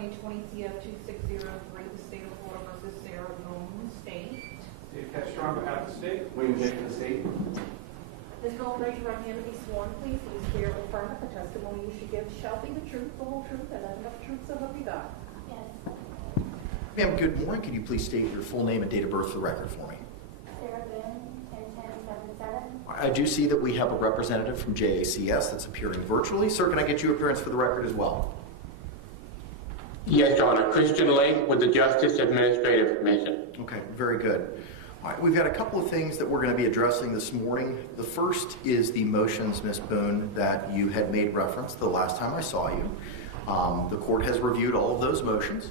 2020 CF 2603, the state of Florida versus Sarah Boone, state. Dave Castro on behalf of the state. William Dick for the state. Ms. Boone, raise your right hand and be sworn, please. Please swear or affirm that the testimony you should give shall be the truth, the whole truth, and nothing but the truth, so help you God. Yes. Ma'am, good morning. Can you please state your full name and date of birth for the record for me? Sarah Boone, 101077. I do see that we have a representative from JACS that's appearing virtually. Sir, can I get your appearance for the record as well? Yes, Your Honor. Christian Lake with the Justice Administrative Commission. Okay, very good. All right, we've got a couple of things that we're going to be addressing this morning. The first is the motions, Ms. Boone, that you had made reference the last time I saw you. The court has reviewed all of those motions.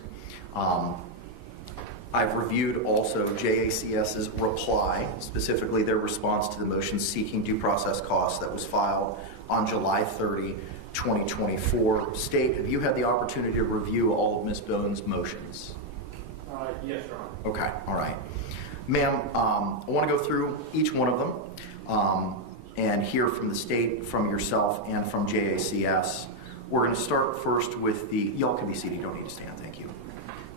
I've reviewed also JACS's reply, specifically their response to the motion seeking due process costs that was filed on July 30, 2024. State, have you had the opportunity to review all of Ms. Boone's motions? Yes, Your Honor. Okay, all right. Ma'am, I want to go through each one of them and hear from the state, from yourself, and from JACS. We're going to start first with the, y'all can be seated, you don't need to stand, thank you.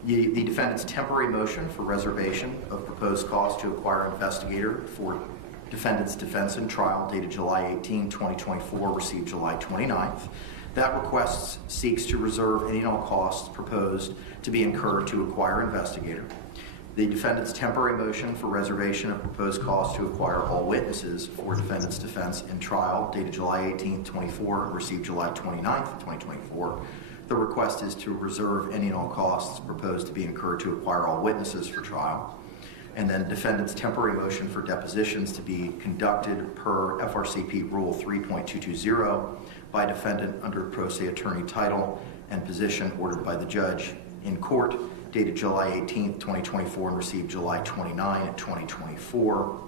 The defendant's temporary motion for reservation of proposed costs to acquire investigator for defendant's defense and trial dated July 18, 2024, received July 29th. That request seeks to reserve any and all costs proposed to be incurred to acquire investigator. The defendant's temporary motion for reservation of proposed costs to acquire all witnesses for defendant's defense and trial dated July 18, 24, received July 29th, 2024. The request is to reserve any and all costs proposed to be incurred to acquire all witnesses for trial. And then defendant's temporary motion for depositions to be conducted per FRCP Rule 3.220 by defendant under pro se attorney title and position ordered by the judge in court dated July 18th, 2024 and received July 29, 2024.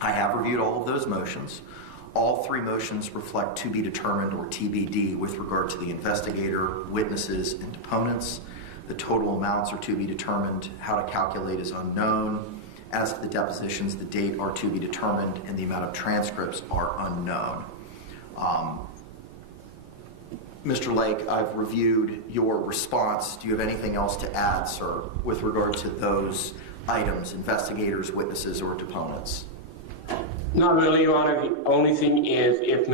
I have reviewed all of those motions. All three motions reflect to be determined or TBD with regard to the investigator, witnesses, and deponents. The total amounts are to be determined. How to calculate is unknown. As to the depositions, the date are to be determined, and the amount of transcripts are unknown. Mr. Lake, I've reviewed your response. Do you have anything else to add, sir, with regard to those items, investigators, witnesses, or deponents? Not really, Your Honor. The only thing is if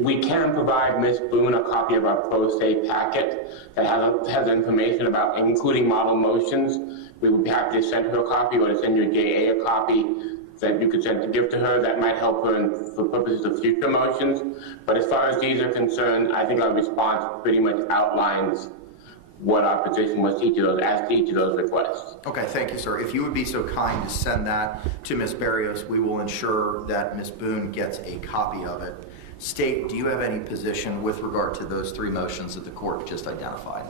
we can provide Ms. Boone a copy of our pro se packet that has information about including model motions. We would be happy to send her a copy or to send your JA a copy that you could send to give to her. That might help her for purposes of future motions. But as far as these are concerned, I think our response pretty much outlines what our position was to each of those requests. Okay, thank you, sir. If you would be so kind to send that to Ms. Barrios, we will ensure that Ms. Boone gets a copy of it. State, do you have any position with regard to those three motions that the court just identified?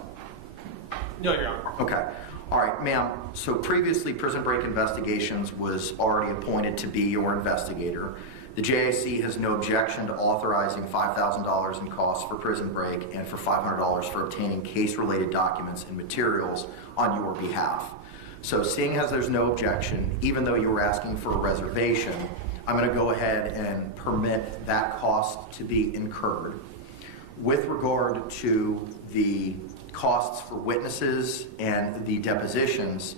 No, Your Honor. Okay. All right, ma'am. So previously, Prison Break Investigations was already appointed to be your investigator. The JAC has no objection to authorizing $5,000 in costs for prison break and for $500 for obtaining case-related documents and materials on your behalf. So seeing as there's no objection, even though you were asking for a reservation, I'm going to go ahead and permit that cost to be incurred. With regard to the costs for witnesses and the depositions,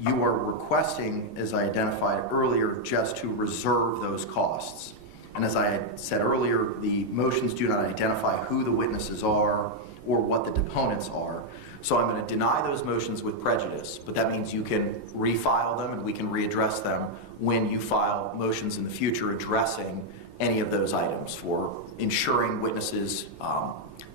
you are requesting, as I identified earlier, just to reserve those costs. And as I had said earlier, the motions do not identify who the witnesses are or what the deponents are. So I'm going to deny those motions with prejudice, but that means you can refile them and we can readdress them when you file motions in the future addressing any of those items for ensuring witnesses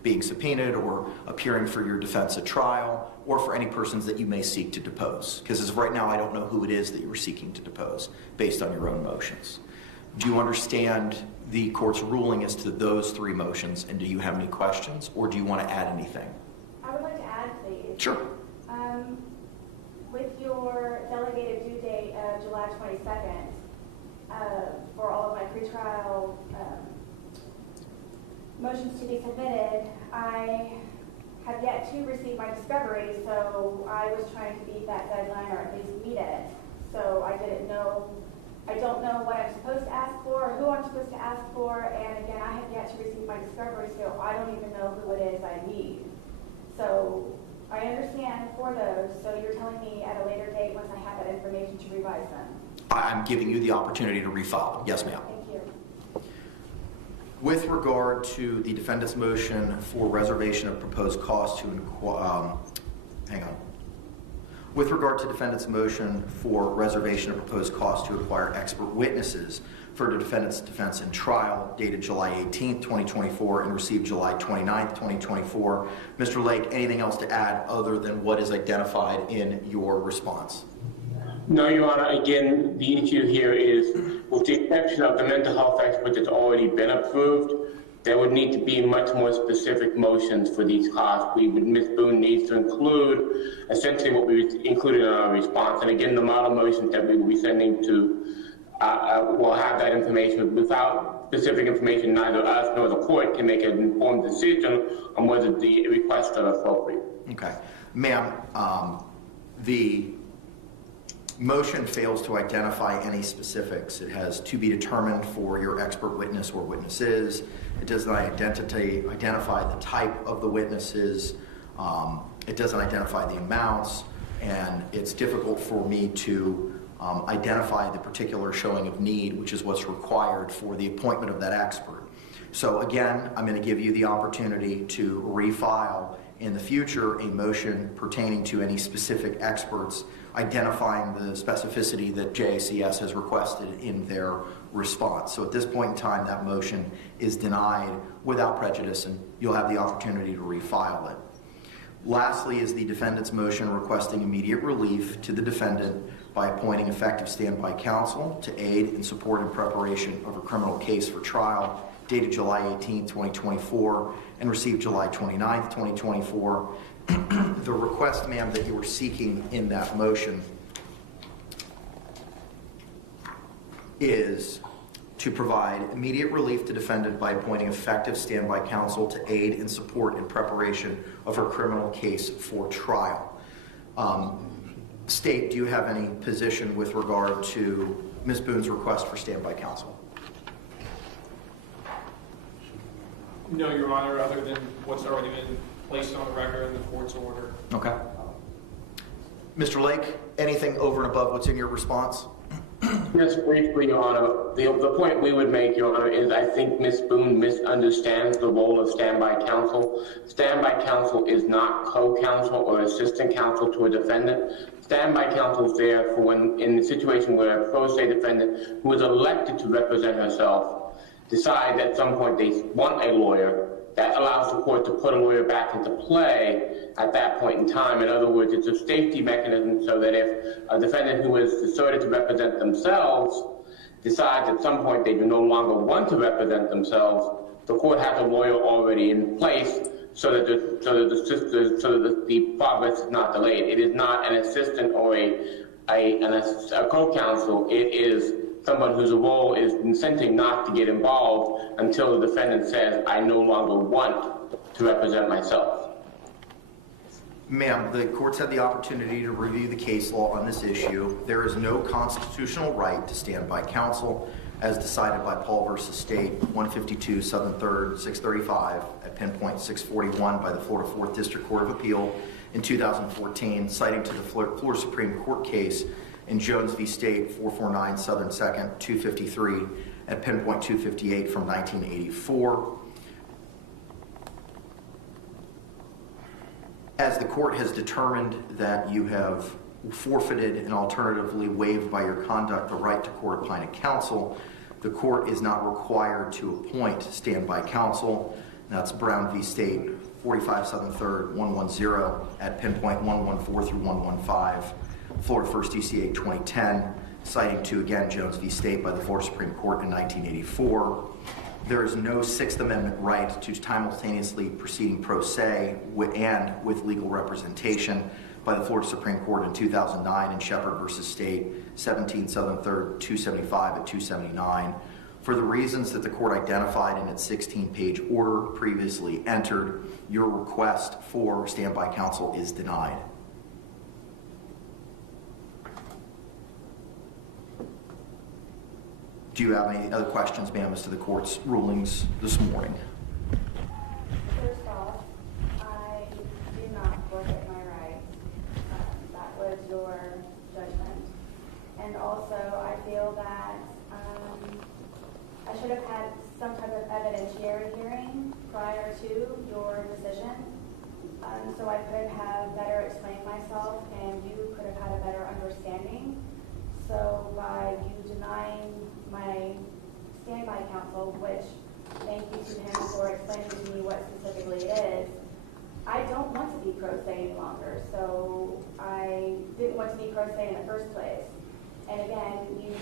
being subpoenaed or appearing for your defense at trial, or for any persons that you may seek to depose. Because as of right now, I don't know who it is that you were seeking to depose based on your own motions. Do you understand the court's ruling as to those three motions, and do you have any questions, or do you want to add anything? I would like to add, please. Sure. With your delegated due date of July 22nd, for all of my pretrial motions to be submitted, I have yet to receive my discovery, so I was trying to beat that deadline or at least meet it. So I don't know what I'm supposed to ask for or who I'm supposed to ask for, and again, I have yet to receive my discovery, so I don't even know who it is I need. So I understand for those, so you're telling me at a later date, once I have that information, to revise them? I'm giving you the opportunity to refile them. Yes, ma'am. Thank you. With regard to the defendant's motion for reservation of proposed cost to With regard to defendant's motion for reservation of proposed cost to acquire expert witnesses for the defendant's defense in trial dated July 18, 2024 and received July 29, 2024, Mr. Lake, anything else to add other than what is identified in your response? No, Your Honor. Again, the issue here is, with the exception of the mental health expert that's already been approved, there would need to be much more specific motions for these costs. Ms. Boone needs to include essentially what we included in our response. And again, the model motions that we will be sending to will have that information. Without specific information, neither us nor the court can make an informed decision on whether the requests are appropriate. Okay. Ma'am, the motion fails to identify any specifics. It has to be determined for your expert witness or witnesses. It does not identify the type of the witnesses. It doesn't identify the amounts, and it's difficult for me to identify the particular showing of need, which is what's required for the appointment of that expert. So again, I'm going to give you the opportunity to refile in the future a motion pertaining to any specific experts, identifying the specificity that JACS has requested in their response. So at this point in time, that motion is denied without prejudice, and you'll have the opportunity to refile it. Lastly is the defendant's motion requesting immediate relief to the defendant by appointing effective standby counsel to aid and support in preparation of a criminal case for trial dated July 18, 2024 and received July 29, 2024. The request, ma'am, that you were seeking in that motion is to provide immediate relief to defendant by appointing effective standby counsel to aid and support in preparation of her criminal case for trial. State, do you have any position with regard to Ms. Boone's request for standby counsel? No, Your Honor, other than what's already been placed on the record in the court's order. Okay. Mr. Lake, anything over and above what's in your response? Just briefly, Your Honor, the point we would make, Your Honor, is I think Ms. Boone misunderstands the role of standby counsel. Standby counsel is not co-counsel or assistant counsel to a defendant. Standby counsel is there for when, in the situation where a pro se defendant who is elected to represent herself decides at some point they want a lawyer, that allows the court to put a lawyer back into play at that point in time. In other words, it's a safety mechanism so that if a defendant who is decided to represent themselves decides at some point they do no longer want to represent themselves, the court has a lawyer already in place so that the progress is not delayed. It is not an assistant or a co-counsel. It is someone whose role is incenting not to get involved until the defendant says, I no longer want to represent myself. Ma'am, the court's had the opportunity to review the case law on this issue. There is no constitutional right to standby counsel as decided by Paul v. State, 152 Southern 3rd, 635 at pinpoint 641 by the Florida 4th District Court of Appeal in 2014, citing to the Florida Supreme Court case in Jones v. State, 449 Southern 2nd, 253 at pinpoint 258 from 1984. As the court has determined that you have forfeited and alternatively waived by your conduct the right to court-appointed counsel, the court is not required to appoint standby counsel. That's Brown v. State, 45 Southern 3rd, 110 at pinpoint 114 through 115. Florida 1st DCA 2010, citing to, again, Jones v. State by the Florida Supreme Court in 1984. There is no Sixth Amendment right to simultaneously proceeding pro se and with legal representation by the Florida Supreme Court in 2009 in Shepard v. State, 17 Southern 3rd, 275 at 279. For the reasons that the court identified in its 16-page order previously entered, your request for standby counsel is denied. Do you have any other questions, ma'am, as to the court's rulings this morning? First off, I do not forfeit my And also, I feel that I should have had some type of evidentiary hearing prior to your decision. So I could have better explained myself and you could have had a better understanding. So by you denying my standby counsel, which thank you to him for explaining to me what specifically it is, I don't want to be pro se any longer. So I didn't want to be pro se in the first place. And again, you,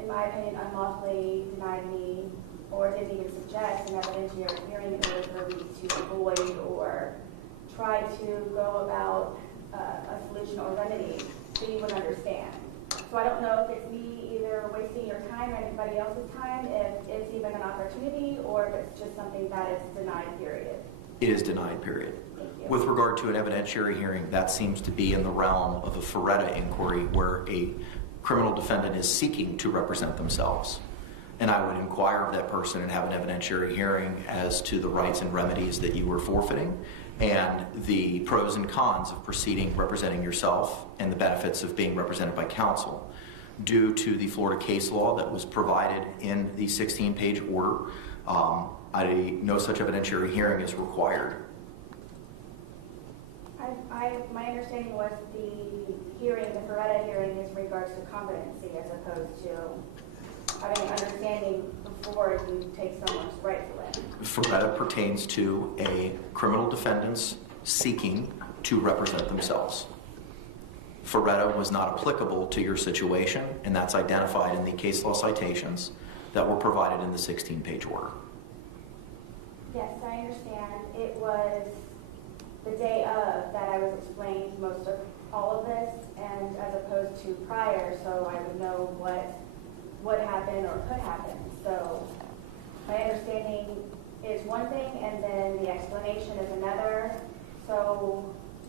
in my opinion, unlawfully denied me or didn't even suggest an evidentiary hearing in order for me to avoid or try to go about a solution or remedy so you would understand. So I don't know if it's me either wasting your time or anybody else's time, if it's even an opportunity, or if it's just something that is denied, period. It is denied, period. Thank you. With regard to an evidentiary hearing, that seems to be in the realm of a Ferretta inquiry where a criminal defendant is seeking to represent themselves. And I would inquire of that person and have an evidentiary hearing as to the rights and remedies that you were forfeiting and the pros and cons of proceeding representing yourself and the benefits of being represented by counsel. Due to the Florida case law that was provided in the 16-page order, no such evidentiary hearing is required. My understanding was the hearing, the Ferretta hearing, is in regards to competency as opposed to having an understanding before you take someone's rights away. Ferretta pertains to a criminal defendant's seeking to represent themselves. Ferretta was not applicable to your situation, and that's identified in the case law citations that were provided in the 16-page order. Yes, I understand. It was the day of that I was explained most of all of this, and as opposed to prior, so I would know what would happen or could happen. So my understanding is one thing, and then the explanation is another. So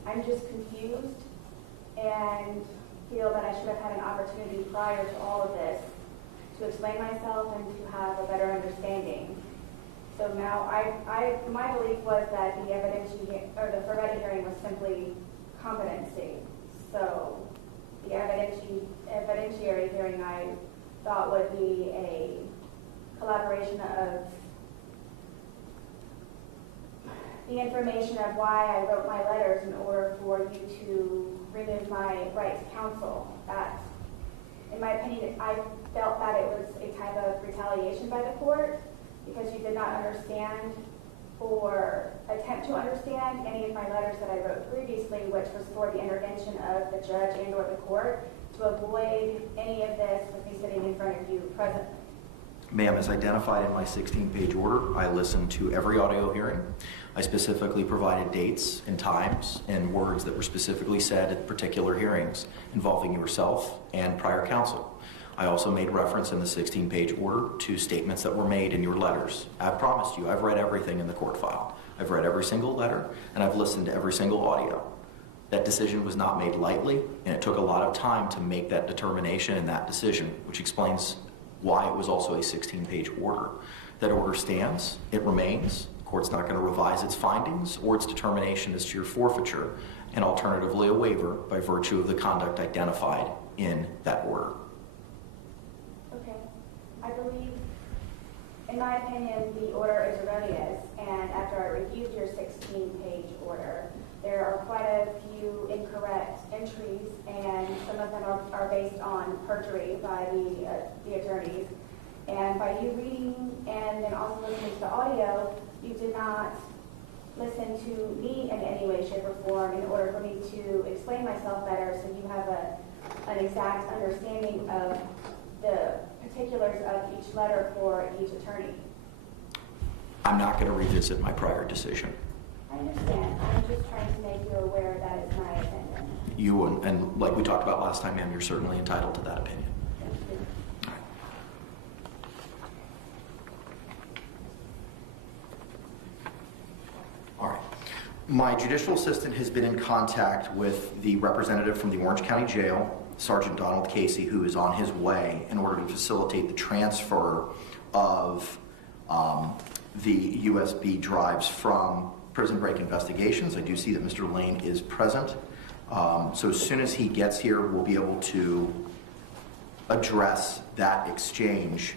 I'm just confused and feel that I should have had an opportunity prior to all of this to explain myself and to have a better understanding. So now my belief was that the the Ferretta hearing was simply competency. So the evidentiary hearing I thought would be a collaboration of the information of why I wrote my letters in order for you to remove my right to counsel. That, in my opinion, I felt that it was a type of retaliation by the court because you did not understand or attempt to understand any of my letters that I wrote previously, which was for the intervention of the judge and or the court to avoid any of this with me sitting in front of you presently. Ma'am, as identified in my 16-page order, I listened to every audio hearing. I specifically provided dates and times and words that were specifically said at particular hearings involving yourself and prior counsel. I also made reference in the 16-page order to statements that were made in your letters. I've promised you, I've read everything in the court file. I've read every single letter, and I've listened to every single audio. That decision was not made lightly, and it took a lot of time to make that determination and that decision, which explains why it was also a 16-page order. That order stands, it remains. The court's not going to revise its findings or its determination as to your forfeiture, and alternatively a waiver by virtue of the conduct identified in that order. Okay. I believe, in my opinion, the order is erroneous, and after I reviewed your 16-page order, there are quite a few incorrect entries, and some of them are based on perjury by the attorneys. And by you reading and then also listening to the audio, you did not listen to me in any way, shape, or form in order for me to explain myself better, so you have an exact understanding of the particulars of each letter for each attorney. I'm not going to revisit my prior decision. I understand. I'm just trying to make you aware that is my opinion. You, and like we talked about last time, ma'am, you're certainly entitled to that opinion. Thank you. All right. My judicial assistant has been in contact with the representative from the Orange County Jail, Sergeant Donald Casey, who is on his way in order to facilitate the transfer of the USB drives from Prison Break Investigations. I do see that Mr. Lane is present. So as soon as he gets here, we'll be able to address that exchange.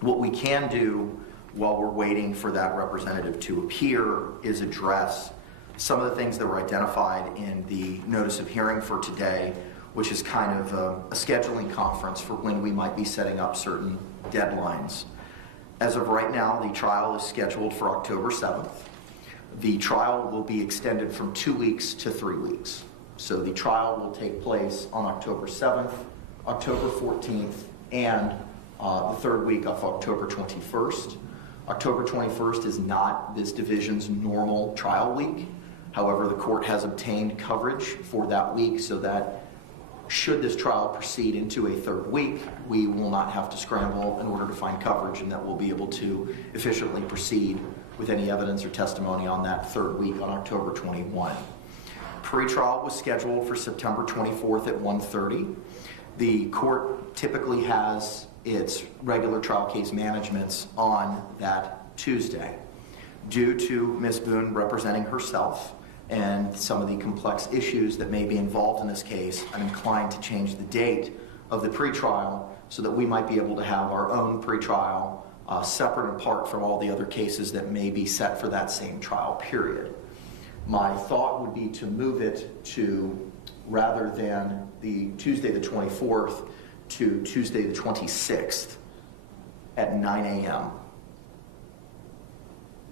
What we can do while we're waiting for that representative to appear is address some of the things that were identified in the notice of hearing for today, which is kind of a scheduling conference for when we might be setting up certain deadlines. As of right now, the trial is scheduled for October 7th. The trial will be extended from 2 weeks to 3 weeks. So the trial will take place on October 7th, October 14th, and the third week of October 21st. October 21st is not this division's normal trial week. However, the court has obtained coverage for that week so that should this trial proceed into a third week, we will not have to scramble in order to find coverage, and that we'll be able to efficiently proceed with any evidence or testimony on that third week on October 21. Pre-trial was scheduled for September 24th at 1:30. The court typically has its regular trial case managements on that Tuesday. Due to Ms. Boone representing herself and some of the complex issues that may be involved in this case, I'm inclined to change the date of the pretrial so that we might be able to have our own pretrial separate and apart from all the other cases that may be set for that same trial period. My thought would be to move it to, rather than the Tuesday the 24th, to Tuesday the 26th at 9 a.m.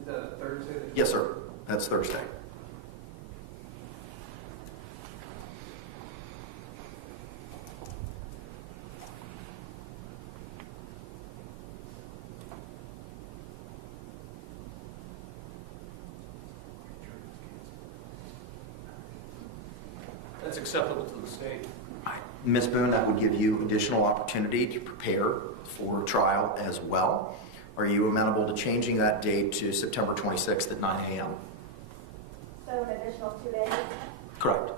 Is that a Thursday? Yes, sir. That's Thursday. That's acceptable to the state. Ms. Boone, that would give you additional opportunity to prepare for trial as well. Are you amenable to changing that date to September 26th at 9 a.m.? So an additional 2 days? Correct.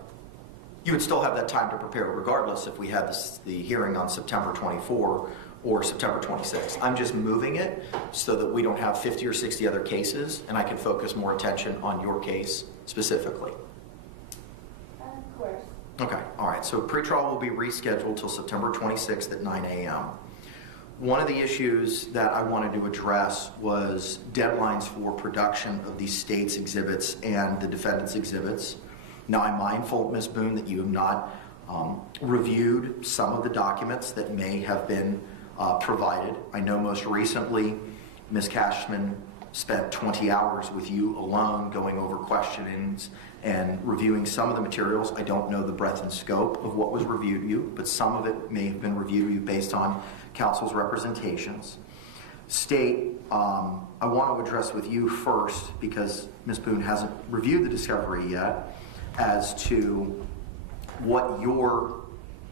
You would still have that time to prepare regardless if we had the hearing on September 24 or September 26. I'm just moving it so that we don't have 50 or 60 other cases and I can focus more attention on your case specifically. Of course. Okay, all right. So pretrial will be rescheduled till September 26th at 9 a.m. One of the issues that I wanted to address was deadlines for production of the state's exhibits and the defendant's exhibits. Now, I'm mindful, Ms. Boone, that you have not reviewed some of the documents that may have been provided. I know most recently, Ms. Cashman spent 20 hours with you alone going over questionings and reviewing some of the materials. I don't know the breadth and scope of what was reviewed to you, but some of it may have been reviewed to you based on counsel's representations. State, I want to address with you first, because Ms. Boone hasn't reviewed the discovery yet, as to what your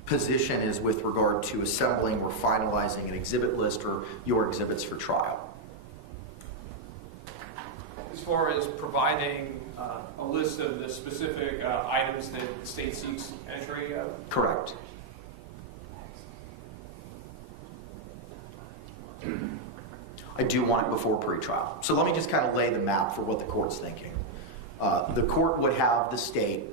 position is with regard to assembling or finalizing an exhibit list or your exhibits for trial. As far as providing a list of the specific items that the state seeks entry of? Correct. I do want it before pretrial. So let me just kind of lay the map for what the court's thinking. The court would have the state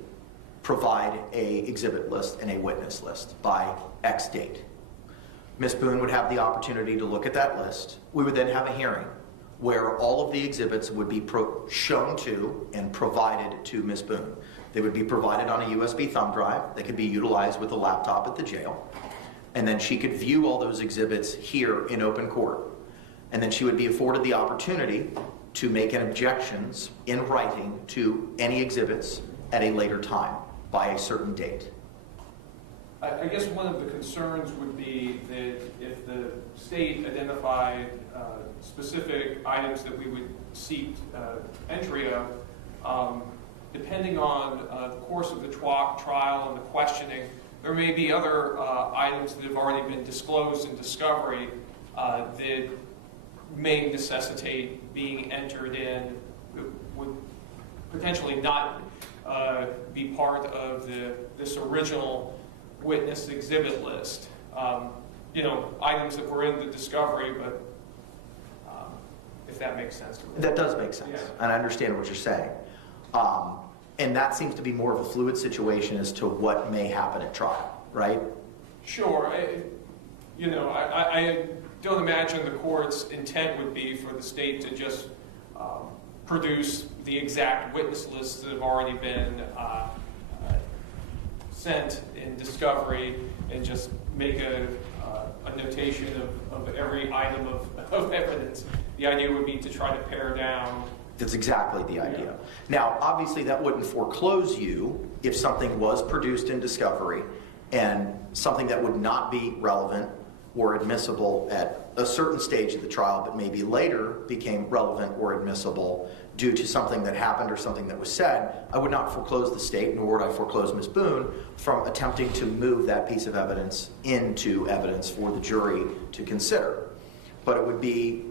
provide a exhibit list and a witness list by X date. Ms. Boone would have the opportunity to look at that list. We would then have a hearing where all of the exhibits would be shown to and provided to Ms. Boone. They would be provided on a USB thumb drive. They could be utilized with a laptop at the jail. And then she could view all those exhibits here in open court. And then she would be afforded the opportunity to make an objections in writing to any exhibits at a later time by a certain date. I guess one of the concerns would be that if the state identified specific items that we would seek entry of, depending on the course of the trial and the questioning, there may be other items that have already been disclosed in discovery that may necessitate being entered in, would potentially not be part of this original witness exhibit list. Items that were in the discovery, but if that makes sense. That does make sense, Yeah. and I understand what you're saying. And that seems to be more of a fluid situation as to what may happen at trial, right? Sure. you know, I don't imagine the court's intent would be for the state to just produce the exact witness lists that have already been sent in discovery and just make a notation of every item of evidence. The idea would be to try to pare down. That's exactly the idea. Yeah. Now, obviously, that wouldn't foreclose you if something was produced in discovery and something that would not be relevant or admissible at a certain stage of the trial, but maybe later became relevant or admissible due to something that happened or something that was said. I would not foreclose the state, nor would I foreclose Ms. Boone from attempting to move that piece of evidence into evidence for the jury to consider. But it would be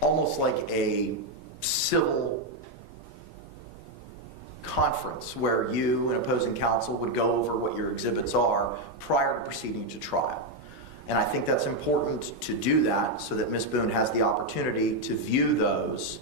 almost like a civil conference where you and opposing counsel would go over what your exhibits are prior to proceeding to trial. And I think that's important to do that so that Ms. Boone has the opportunity to view those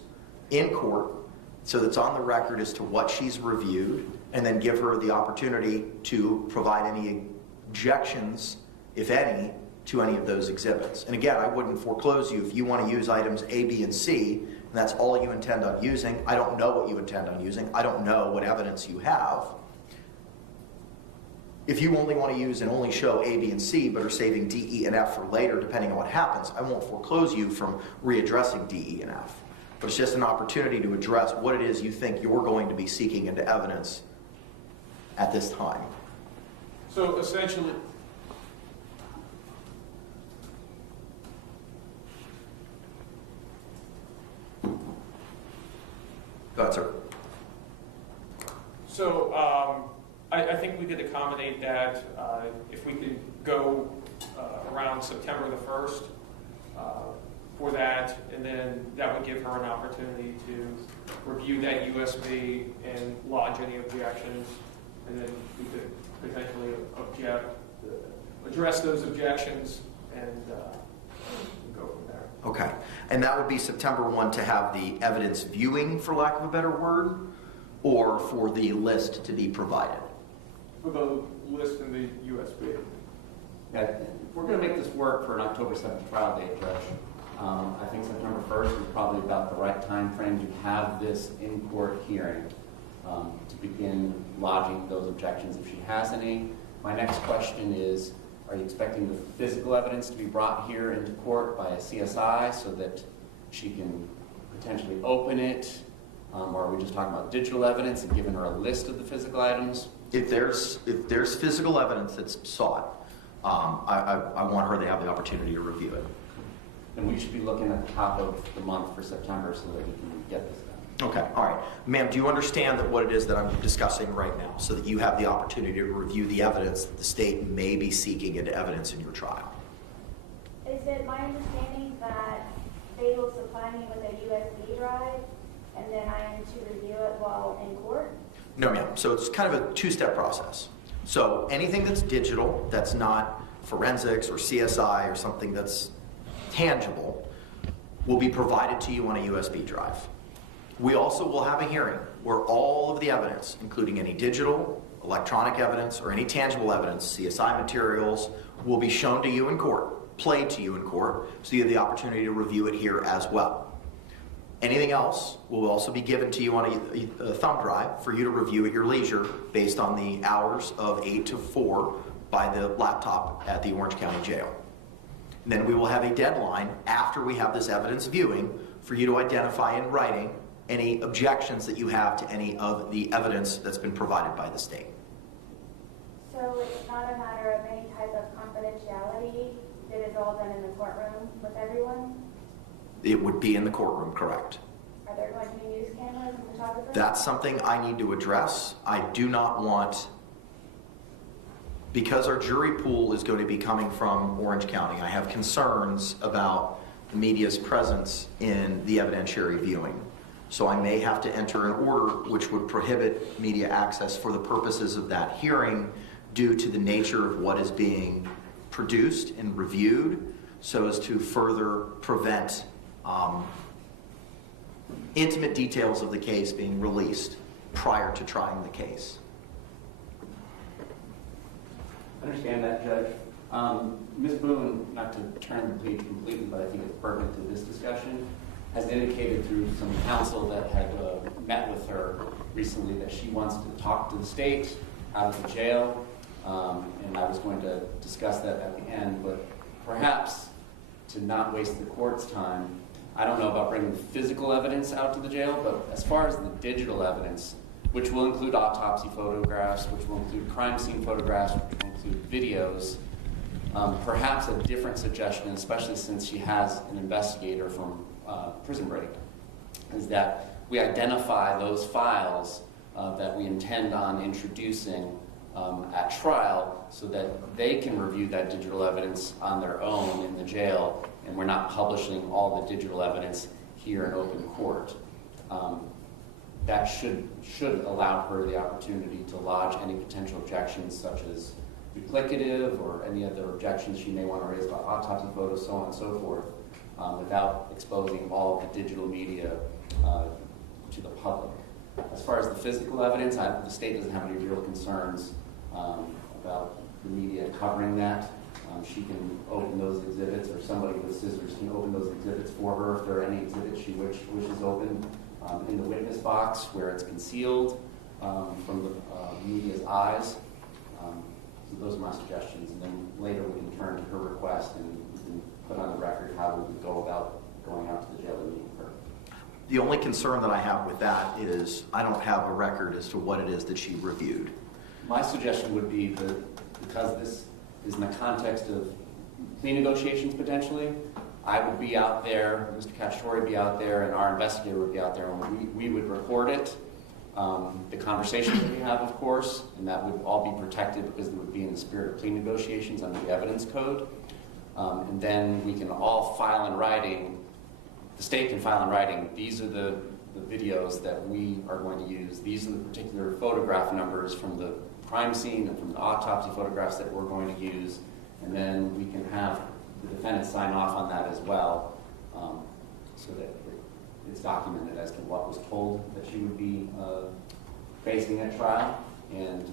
in court so that's on the record as to what she's reviewed, and then give her the opportunity to provide any objections, if any, to any of those exhibits. And again, I wouldn't foreclose you if you want to use items A, B, and C, and that's all you intend on using. I don't know what you intend on using. I don't know what evidence you have. If you only want to use and only show A, B, and C, but are saving D, E, and F for later, depending on what happens, I won't foreclose you from readdressing D, E, and F. But it's just an opportunity to address what it is you think you're going to be seeking into evidence at this time. So essentially, Go ahead, sir. so I think we could accommodate that if we could go around September the 1st for that, and then that would give her an opportunity to review that USB and lodge any objections, and then we could potentially address those objections and go from there. Okay. And that would be September 1 to have the evidence viewing, for lack of a better word, or for the list to be provided? For the list in the USB. Yeah, we're going to make this work for an October 7th trial date, Judge. I think September 1st is probably about the right time frame to have this in-court hearing to begin lodging those objections if she has any. My next question is, are you expecting the physical evidence to be brought here into court by a CSI so that she can potentially open it? Or are we just talking about digital evidence and giving her a list of the physical items? If there's physical evidence that's sought, I want her to have the opportunity to review it. Then we should be looking at the top of the month for September so that we can get this done. Okay, all right. Ma'am, do you understand that what it is that I'm discussing right now, so that you have the opportunity to review the evidence that the state may be seeking into evidence in your trial? Is it my understanding that they will supply me with a USB drive and then I am to review it while in court? No, ma'am. So it's kind of a two-step process. So anything that's digital, that's not forensics or CSI or something that's tangible, will be provided to you on a USB drive. We also will have a hearing where all of the evidence, including any digital, electronic evidence, or any tangible evidence, CSI materials, will be shown to you in court, played to you in court, so you have the opportunity to review it here as well. Anything else will also be given to you on a thumb drive for you to review at your leisure based on the hours of 8 to 4 by the laptop at the Orange County Jail. And then we will have a deadline after we have this evidence viewing for you to identify in writing any objections that you have to any of the evidence that's been provided by the state. So it's not a matter of any type of confidentiality? It is all done in the courtroom with everyone? It would be in the courtroom, correct? Are there going to be news cameras and photographers? That's something I need to address. I do not want, because our jury pool is going to be coming from Orange County, I have concerns about the media's presence in the evidentiary viewing. So I may have to enter an order which would prohibit media access for the purposes of that hearing due to the nature of what is being produced and reviewed, so as to further prevent intimate details of the case being released prior to trying the case. I understand that, Judge. Ms. Boone, not to turn the page completely, but I think it's pertinent to this discussion, has indicated through some counsel that had met with her recently that she wants to talk to the state out of the jail, and I was going to discuss that at the end, but perhaps to not waste the court's time, I don't know about bringing physical evidence out to the jail, but as far as the digital evidence, which will include autopsy photographs, which will include crime scene photographs, which will include videos, perhaps a different suggestion, especially since she has an investigator from Prison Break, is that we identify those files that we intend on introducing at trial so that they can review that digital evidence on their own in the jail, and we're not publishing all the digital evidence here in open court. That should allow her the opportunity to lodge any potential objections such as duplicative or any other objections she may want to raise about autopsy photos, so on and so forth, without exposing all of the digital media to the public. As far as the physical evidence, the state doesn't have any real concerns about the media covering that. She can open those exhibits, or somebody with scissors can open those exhibits for her if there are any exhibits she wishes open in the witness box where it's concealed from the media's eyes. So those are my suggestions, and then later we can turn to her request and we can put on the record how we would go about going out to the jail and meeting her. The only concern that I have with that is I don't have a record as to what it is that she reviewed. My suggestion would be that because this is in the context of plea negotiations potentially, I would be out there, Mr. Cacciatore would be out there, and our investigator would be out there, and we would record it. The conversations that we have, of course, and that would all be protected because it would be in the spirit of plea negotiations under the evidence code. And then we can all file in writing, the state can file in writing, these are the videos that we are going to use. These are the particular photograph numbers from the crime scene and from the autopsy photographs that we're going to use. And then we can have the defendant sign off on that as well, so that it's documented as to what was told that she would be facing at trial. And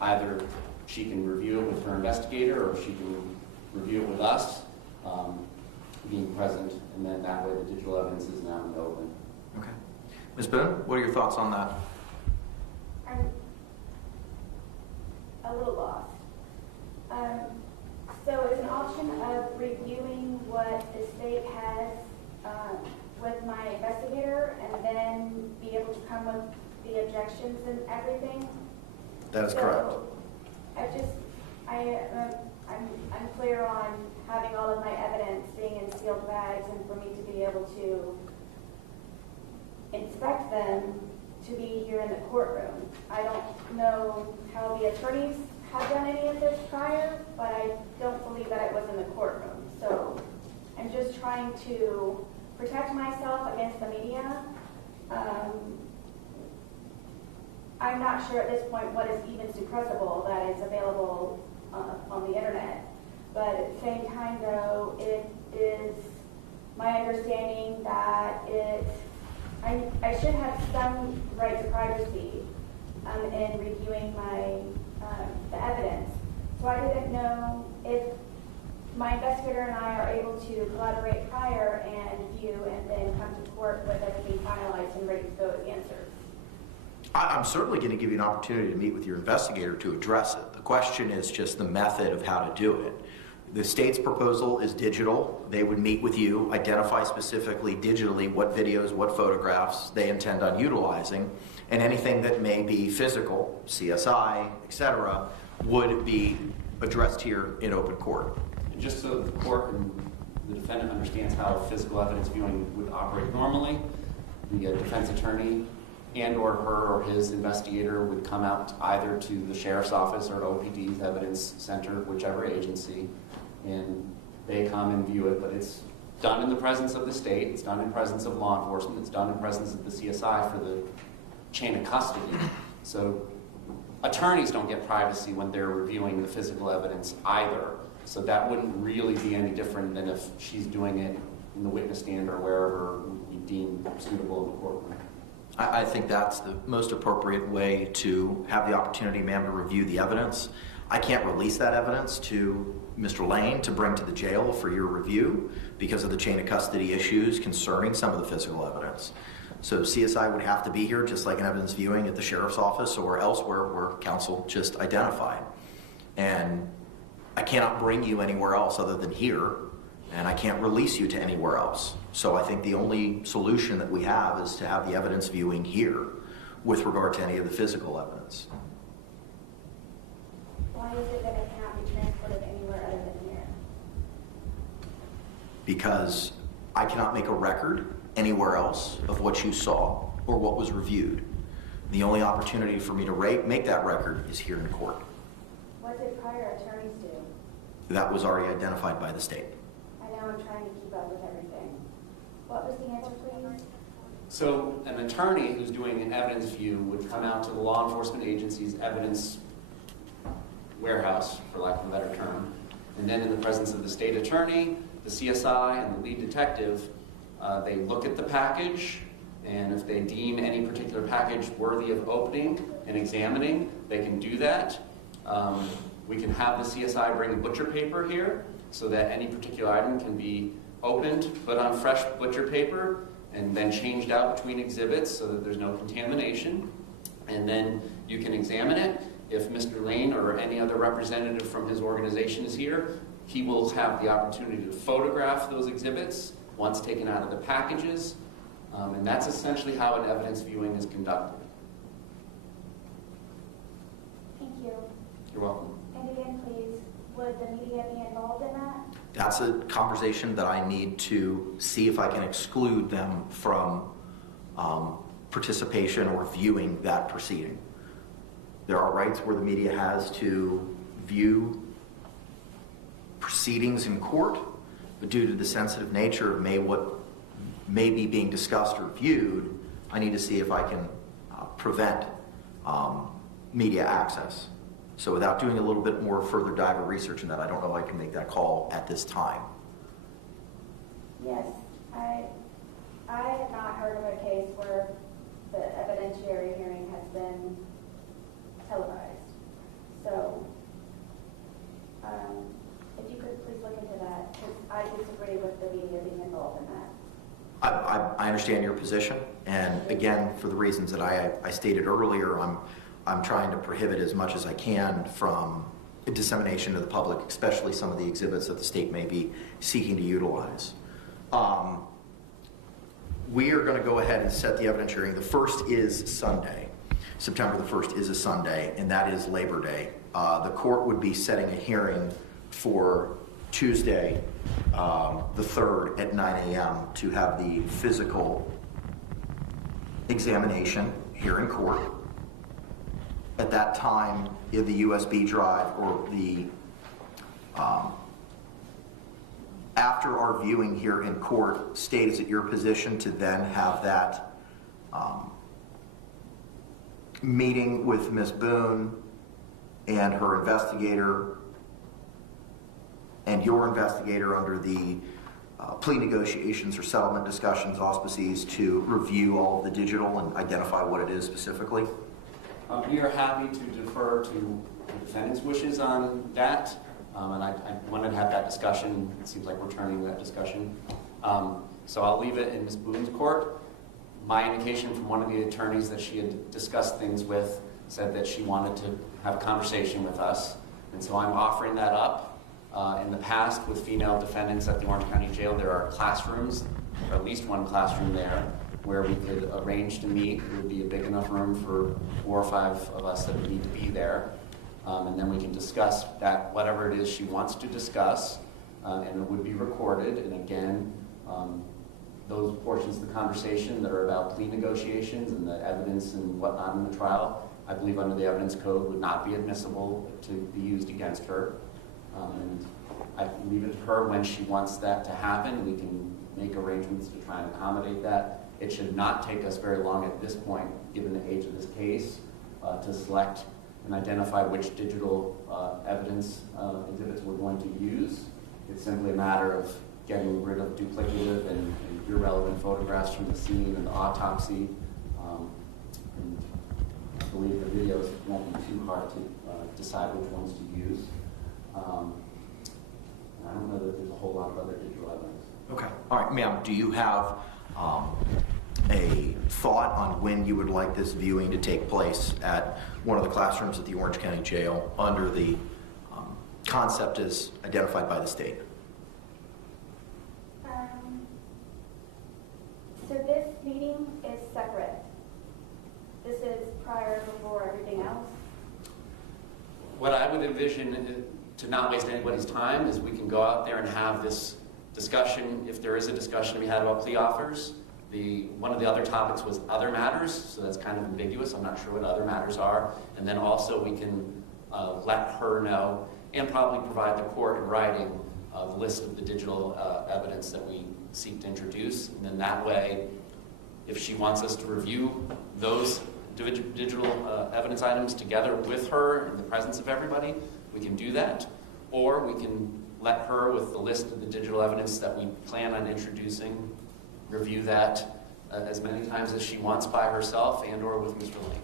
either she can review it with her investigator or she can review it with us, being present, and then that way the digital evidence is now in the open. Okay. Ms. Boone, what are your thoughts on that? I'm a little lost. So it's an option of reviewing what the state has with my investigator and then be able to come with the objections and everything. That is correct. I'm clear on having all of my evidence being in sealed bags and for me to be able to inspect them to be here in the courtroom. I don't know how the attorneys have done any of this prior, but I don't believe that it was in the courtroom. So I'm just trying to protect myself against the media. I'm not sure at this point what is even suppressible that is available on the internet. But at the same time, though, it is my understanding that I should have some right to privacy in reviewing the evidence. So I didn't know if my investigator and I are able to collaborate prior and view and then come to court with everything finalized and ready to go with answers. I'm certainly going to give you an opportunity to meet with your investigator to address it. The question is just the method of how to do it. The state's proposal is digital. They would meet with you, identify specifically digitally what videos, what photographs they intend on utilizing, and anything that may be physical, CSI, etc., would be addressed here in open court. And just so the court and the defendant understands how physical evidence viewing would operate normally, the defense attorney and or her or his investigator would come out either to the sheriff's office or OPD's evidence center, whichever agency, and they come and view it, but it's done in the presence of the state, it's done in presence of law enforcement, it's done in presence of the CSI for the chain of custody. So attorneys don't get privacy when they're reviewing the physical evidence either. So that wouldn't really be any different than if she's doing it in the witness stand or wherever we deem suitable in the courtroom. I think that's the most appropriate way to have the opportunity, ma'am, to review the evidence. I can't release that evidence to Mr. Lane to bring to the jail for your review because of the chain of custody issues concerning some of the physical evidence. So CSI would have to be here just like an evidence viewing at the sheriff's office or elsewhere where counsel just identified. And I cannot bring you anywhere else other than here, and I can't release you to anywhere else. So I think the only solution that we have is to have the evidence viewing here with regard to any of the physical evidence. Why is it that it cannot be transported anywhere other than here? Because I cannot make a record anywhere else of what you saw or what was reviewed. The only opportunity for me to make that record is here in court. What did prior attorneys do? That was already identified by the state. I know I'm trying to keep up with everything. What was the answer, please? So an attorney who's doing an evidence view would come out to the law enforcement agency's evidence warehouse, for lack of a better term, and then in the presence of the state attorney, the CSI, and the lead detective, they look at the package, and if they deem any particular package worthy of opening and examining, they can do that. We can have the CSI bring butcher paper here so that any particular item can be opened, put on fresh butcher paper, and then changed out between exhibits so that there's no contamination. And then you can examine it. If Mr. Lane or any other representative from his organization is here, he will have the opportunity to photograph those exhibits once taken out of the packages. And that's essentially how an evidence viewing is conducted. Thank you. You're welcome. And again, please, would the media be involved in that? That's a conversation that I need to see if I can exclude them from participation or viewing that proceeding. There are rights where the media has to view proceedings in court, but due to the sensitive nature of what may be being discussed or viewed, I need to see if I can prevent media access. So without doing a little bit more further dive or research in that, I don't know if I can make that call at this time. Yes, I have not heard of a case where the evidentiary hearing has been televised. So, if you could please look into that, because I disagree with the media being involved in that. I understand your position, and again, for the reasons that I stated earlier, I'm trying to prohibit as much as I can from dissemination to the public, especially some of the exhibits that the state may be seeking to utilize. We are going to go ahead and set the evidence hearing. The first is Sunday. September the 1st is a Sunday, and that is Labor Day. The court would be setting a hearing for Tuesday, the 3rd at 9 a.m. to have the physical examination here in court. At that time, in the USB drive or the after our viewing here in court, state is it your position to then have that meeting with Ms. Boone and her investigator and your investigator under the plea negotiations or settlement discussions auspices to review all of the digital and identify what it is specifically? We are happy to defer to the defendant's wishes on that, and I wanted to have that discussion. It seems like we're turning that discussion. So I'll leave it in Ms. Boone's court. My indication from one of the attorneys that she had discussed things with said that she wanted to have a conversation with us, and so I'm offering that up. In the past, with female defendants at the Orange County Jail, there are classrooms, or at least one classroom there, where we could arrange to meet. It would be a big enough room for 4 or 5 of us that would need to be there. And then we can discuss that, whatever it is she wants to discuss, and it would be recorded. And again, those portions of the conversation that are about plea negotiations and the evidence and whatnot in the trial, I believe under the evidence code would not be admissible to be used against her. And I can leave it to her when she wants that to happen. We can make arrangements to try and accommodate that. It should not take us very long at this point, given the age of this case, to select and identify which digital evidence exhibits we're going to use. It's simply a matter of getting rid of duplicative and irrelevant photographs from the scene and the autopsy. And believe the videos won't be too hard to decide which ones to use. I don't know that there's a whole lot of other digital evidence. Okay. All right, ma'am, do you have a thought on when you would like this viewing to take place at one of the classrooms at the Orange County Jail under the concept as identified by the state? So this meeting is separate. This is prior before everything else. What I would envision, to not waste anybody's time, is we can go out there and have this discussion, if there is a discussion to be had about plea offers. One of the other topics was other matters, so that's kind of ambiguous. I'm not sure what other matters are. And then also we can let her know and probably provide the court in writing the list of the digital evidence that we seek to introduce. And then that way, if she wants us to review those digital evidence items together with her in the presence of everybody, we can do that. Or we can let her, with the list of the digital evidence that we plan on introducing, review that as many times as she wants by herself and or with Mr. Lane.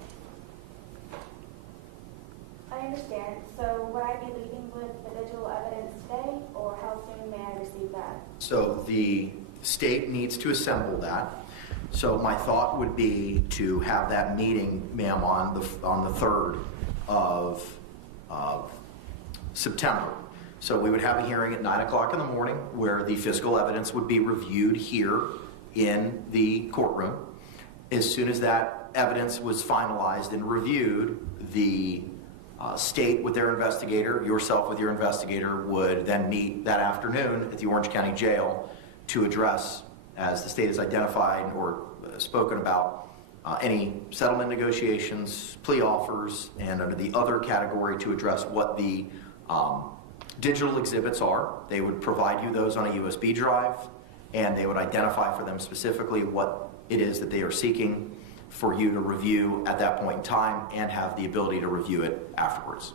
I understand. So would I be leaving with the digital evidence today, or how soon may I receive that? So the state needs to assemble that. So my thought would be to have that meeting, ma'am, on the 3rd of September. So we would have a hearing at 9 o'clock in the morning where the physical evidence would be reviewed here in the courtroom. As soon as that evidence was finalized and reviewed, the state with their investigator, yourself with your investigator, would then meet that afternoon at the Orange County Jail to address, as the state has identified or spoken about, any settlement negotiations, plea offers, and under the other category to address what the digital exhibits are. They would provide you those on a USB drive, and they would identify for them specifically what it is that they are seeking for you to review at that point in time and have the ability to review it afterwards.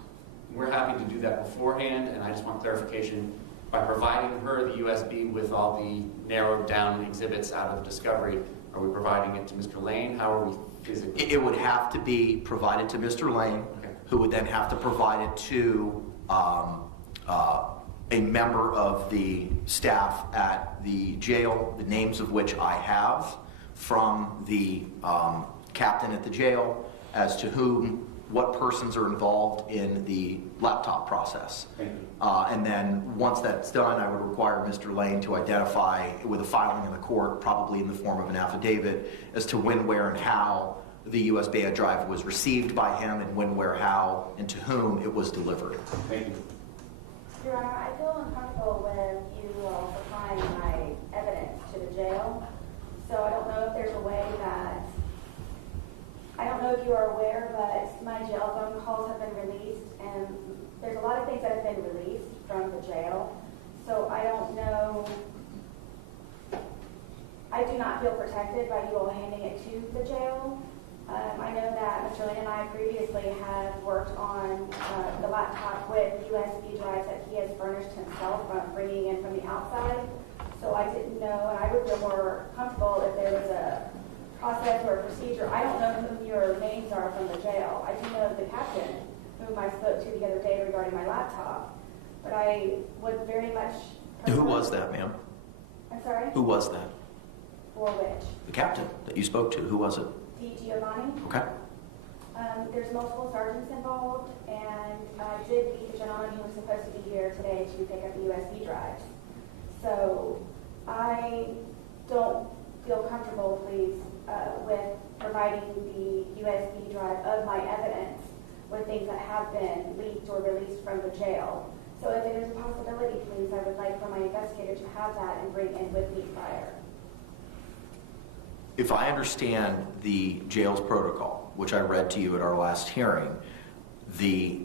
We're happy to do that beforehand, and I just want clarification. By providing her the USB with all the narrowed down exhibits out of discovery, are we providing it to Mr. Lane? How are we physically? It would have to be provided to Mr. Lane, Okay. who would then have to provide it to a member of the staff at the jail, the names of which I have from the captain at the jail as to what persons are involved in the laptop process. Thank you. And then once that's done, I would require Mr. Lane to identify with a filing in the court, probably in the form of an affidavit, as to when, where, and how the USB drive was received by him, and when, where, how, and to whom it was delivered. Thank you. Your Honor, I feel uncomfortable with you supplying my evidence to the jail. So I don't know if there's a way that, I don't know if you are aware, but my jail phone calls have been released, and there's a lot of things that have been released from the jail. So I don't know, I do not feel protected by you all handing it to the jail. I know that Mr. Lane and I previously have worked on the laptop with USB drives that he has furnished himself from bringing in from the outside. So I didn't know, and I would feel more comfortable if there was a process or a procedure. I don't know who your names are from the jail. I do know the captain, whom I spoke to the other day regarding my laptop. But I would very much Who was that, ma'am? I'm sorry? Who was that? For which? The captain that you spoke to. Who was it? D. Giovanni. Okay. There's multiple sergeants involved, and I did meet the gentleman who was supposed to be here today to pick up the USB drives. So I don't feel comfortable, please, with providing the USB drive of my evidence with things that have been leaked or released from the jail. So if it is a possibility, please, I would like for my investigator to have that and bring in with me prior. If I understand the jail's protocol, which I read to you at our last hearing, the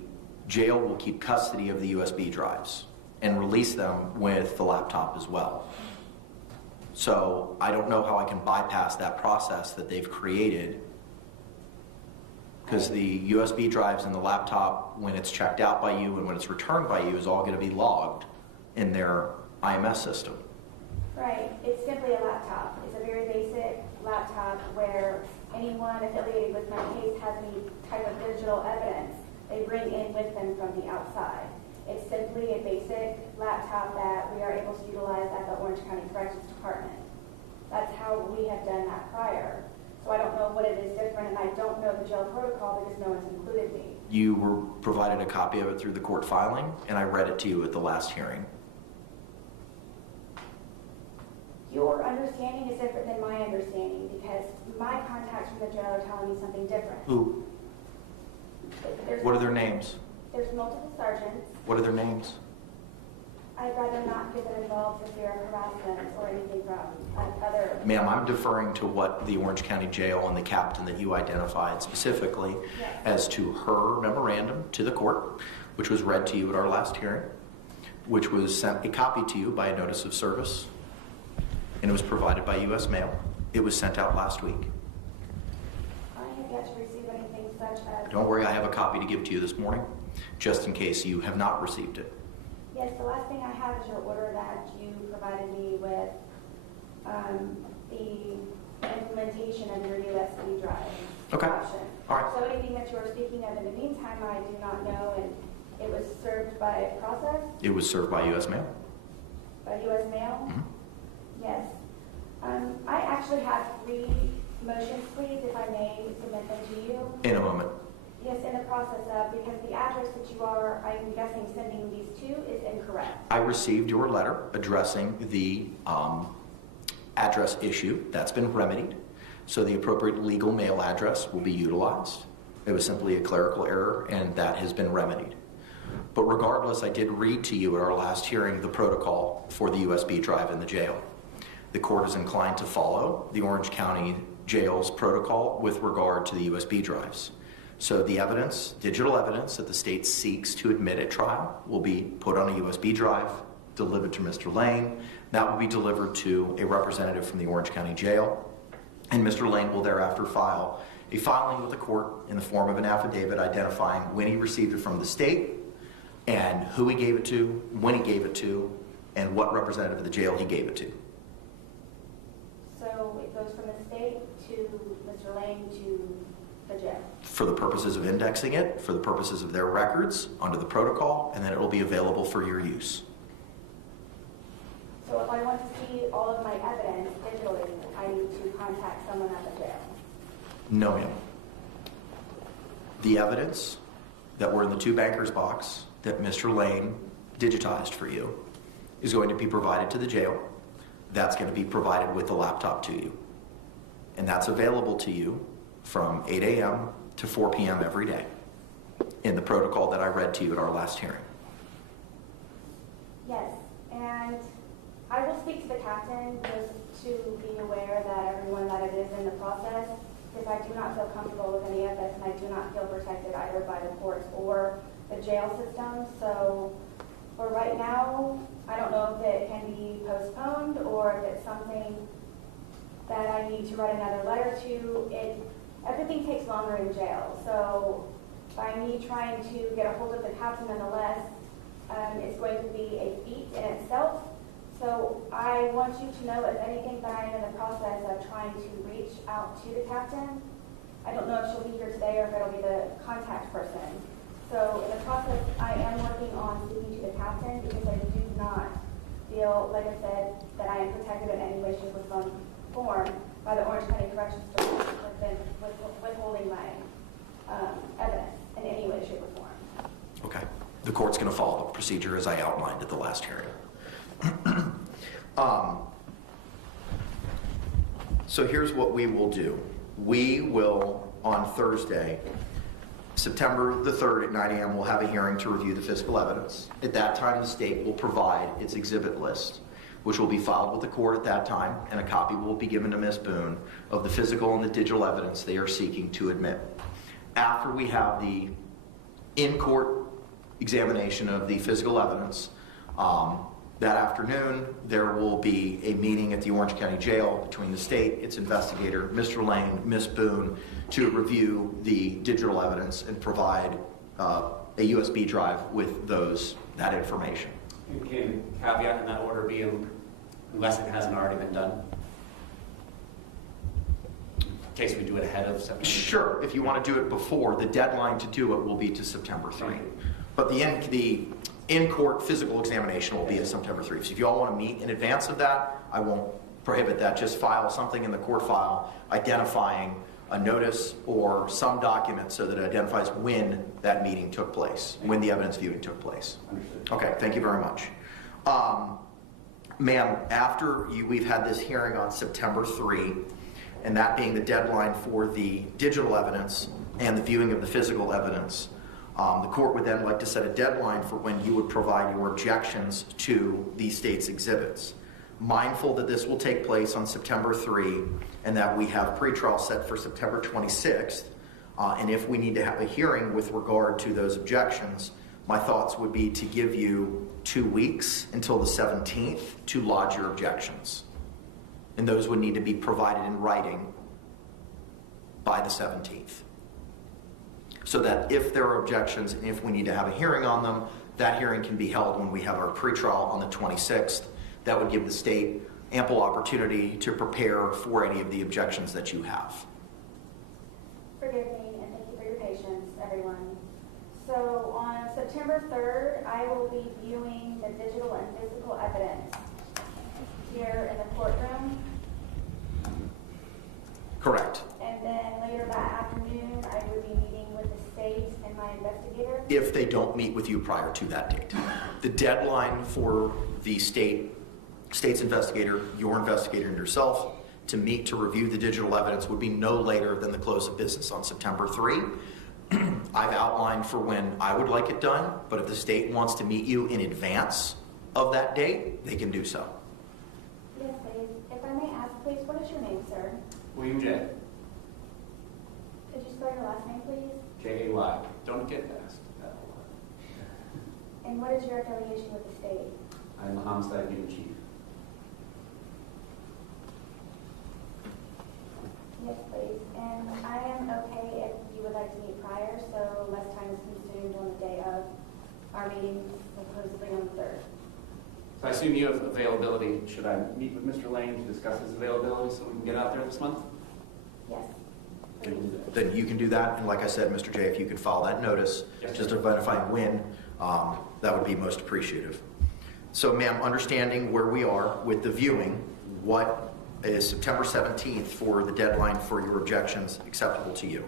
jail will keep custody of the USB drives and release them with the laptop as well. So I don't know how I can bypass that process that they've created, because the USB drives and the laptop, when it's checked out by you and when it's returned by you, is all going to be logged in their IMS system. Right. It's simply a laptop. It's a very basic laptop where anyone affiliated with my case has any type of digital evidence, they bring in with them from the outside. It's simply a basic laptop that we are able to utilize at the Orange County Corrections Department. That's how we have done that prior. So I don't know what it is different, and I don't know the jail protocol because no one's included me. You were provided a copy of it through the court filing, and I read it to you at the last hearing. Your understanding is different than my understanding because my contacts from the jail are telling me something different. Who? What are their names? There's multiple sergeants. What are their names? I'd rather not get them involved with fear of harassment or anything from other... Ma'am, I'm deferring to what the Orange County Jail and the captain that you identified specifically as to her memorandum to the court, which was read to you at our last hearing, which was sent a copy to you by a notice of service, and it was provided by U.S. mail. It was sent out last week. I have yet to receive anything such as... Don't worry, I have a copy to give to you this morning, just in case you have not received it. Yes, the last thing I have is your order that you provided me with the implementation of your USB drive Okay. option. All right. So anything that you are speaking of in the meantime, I do not know, and it was served by process, It was served by U.S. mail. by U.S. mail? Mhm. Yes. I actually have 3 motions, please, if I may submit them to you. In a moment. Yes, in the process of, because the address that you are, I'm guessing, sending these to is incorrect. I received your letter addressing the address issue. That's been remedied. So the appropriate legal mail address will be utilized. It was simply a clerical error, and that has been remedied. But regardless, I did read to you at our last hearing the protocol for the USB drive in the jail. The court is inclined to follow the Orange County Jail's protocol with regard to the USB drives. So the evidence, digital evidence that the state seeks to admit at trial will be put on a USB drive, delivered to Mr. Lane. That will be delivered to a representative from the Orange County Jail. And Mr. Lane will thereafter file a filing with the court in the form of an affidavit identifying when he received it from the state and who he gave it to, when he gave it to, and what representative of the jail he gave it to. So it goes from the state to Mr. Lane to the jail. For the purposes of indexing it, for the purposes of their records, under the protocol, and then it will be available for your use. So if I want to see all of my evidence digitally, I need to contact someone at the jail. No, ma'am. The evidence that were in the 2 bankers box that Mr. Lane digitized for you is going to be provided to the jail. That's going to be provided with the laptop to you. And that's available to you from 8 a.m. to 4 p.m. every day in the protocol that I read to you at our last hearing. Yes, and I will speak to the captain just to be aware that everyone that it is in the process, because I do not feel comfortable with any of this, and I do not feel protected either by the courts or the jail system. So for right now, I don't know if it can be postponed or if it's something that I need to write another letter to. Everything takes longer in jail. So by me trying to get a hold of the captain nonetheless, it's going to be a feat in itself. So I want you to know, if anything, that I am in the process of trying to reach out to the captain. I don't know if she'll be here today or if it'll be the contact person. So in the process, I am working on speaking to the captain because I do not feel, like I said, that I am protected in any way, shape, or form by the Orange County Corrections Department withholding my evidence in any way, shape, or form. Okay. The court's going to follow the procedure as I outlined at the last hearing. So here's what we will do. We will, on Thursday, September the 3rd at 9 a.m., we'll have a hearing to review the physical evidence. At that time, the state will provide its exhibit list, which will be filed with the court at that time, and a copy will be given to Ms. Boone of the physical and the digital evidence they are seeking to admit. After we have the in-court examination of the physical evidence, that afternoon, there will be a meeting at the Orange County Jail between the state, its investigator, Mr. Lane, Ms. Boone, to review the digital evidence and provide a USB drive with that information. Can caveat in that order be unless it hasn't already been done? in case we do it ahead of September? Sure, if you want to do it before, the deadline to do it will be to September 3. But the in-court physical examination will be at September 3. So if you all want to meet in advance of that, I won't prohibit that. Just file something in the court file identifying a notice or some document so that it identifies when that meeting took place, when the evidence viewing took place. Understood. Okay, thank you very much. Ma'am, after we've had this hearing on September 3, and that being the deadline for the digital evidence and the viewing of the physical evidence, the court would then like to set a deadline for when you would provide your objections to the state's exhibits. Mindful that this will take place on September 3 and that we have pretrial set for September 26th, and if we need to have a hearing with regard to those objections, my thoughts would be to give you 2 weeks until the 17th to lodge your objections. And those would need to be provided in writing by the 17th. So that if there are objections and if we need to have a hearing on them, that hearing can be held when we have our pretrial on the 26th. That would give the state ample opportunity to prepare for any of the objections that you have. Forgive me, and thank you for your patience, everyone. So on September 3rd, I will be viewing the digital and physical evidence here in the courtroom. Correct. And then later that afternoon, I would be meeting with the state and my investigator. If they don't meet with you prior to that date. The deadline for the state's investigator, your investigator, and yourself to meet to review the digital evidence would be no later than the close of business on September 3. I've outlined for when I would like it done, but if the state wants to meet you in advance of that date, they can do so. Yes, please. If I may ask, please, what is your name, sir? William J. Could you spell your last name, please? J-A-Y. Don't get asked that. And what is your affiliation with the state? I'm a homicide unit chief. Yes, please. And I am okay if you would like to meet prior, so less time is consumed on the day of our meeting, supposedly on the 3rd. So I assume you have availability. Should I meet with Mr. Lane to discuss his availability so we can get out there this month? Yes. Then you can do that, and like I said, Mr. J, if you could follow that notice, Yes, just sir. identifying when, that would be most appreciative. So, ma'am, understanding where we are with the viewing, what is September 17th for the deadline for your objections acceptable to you?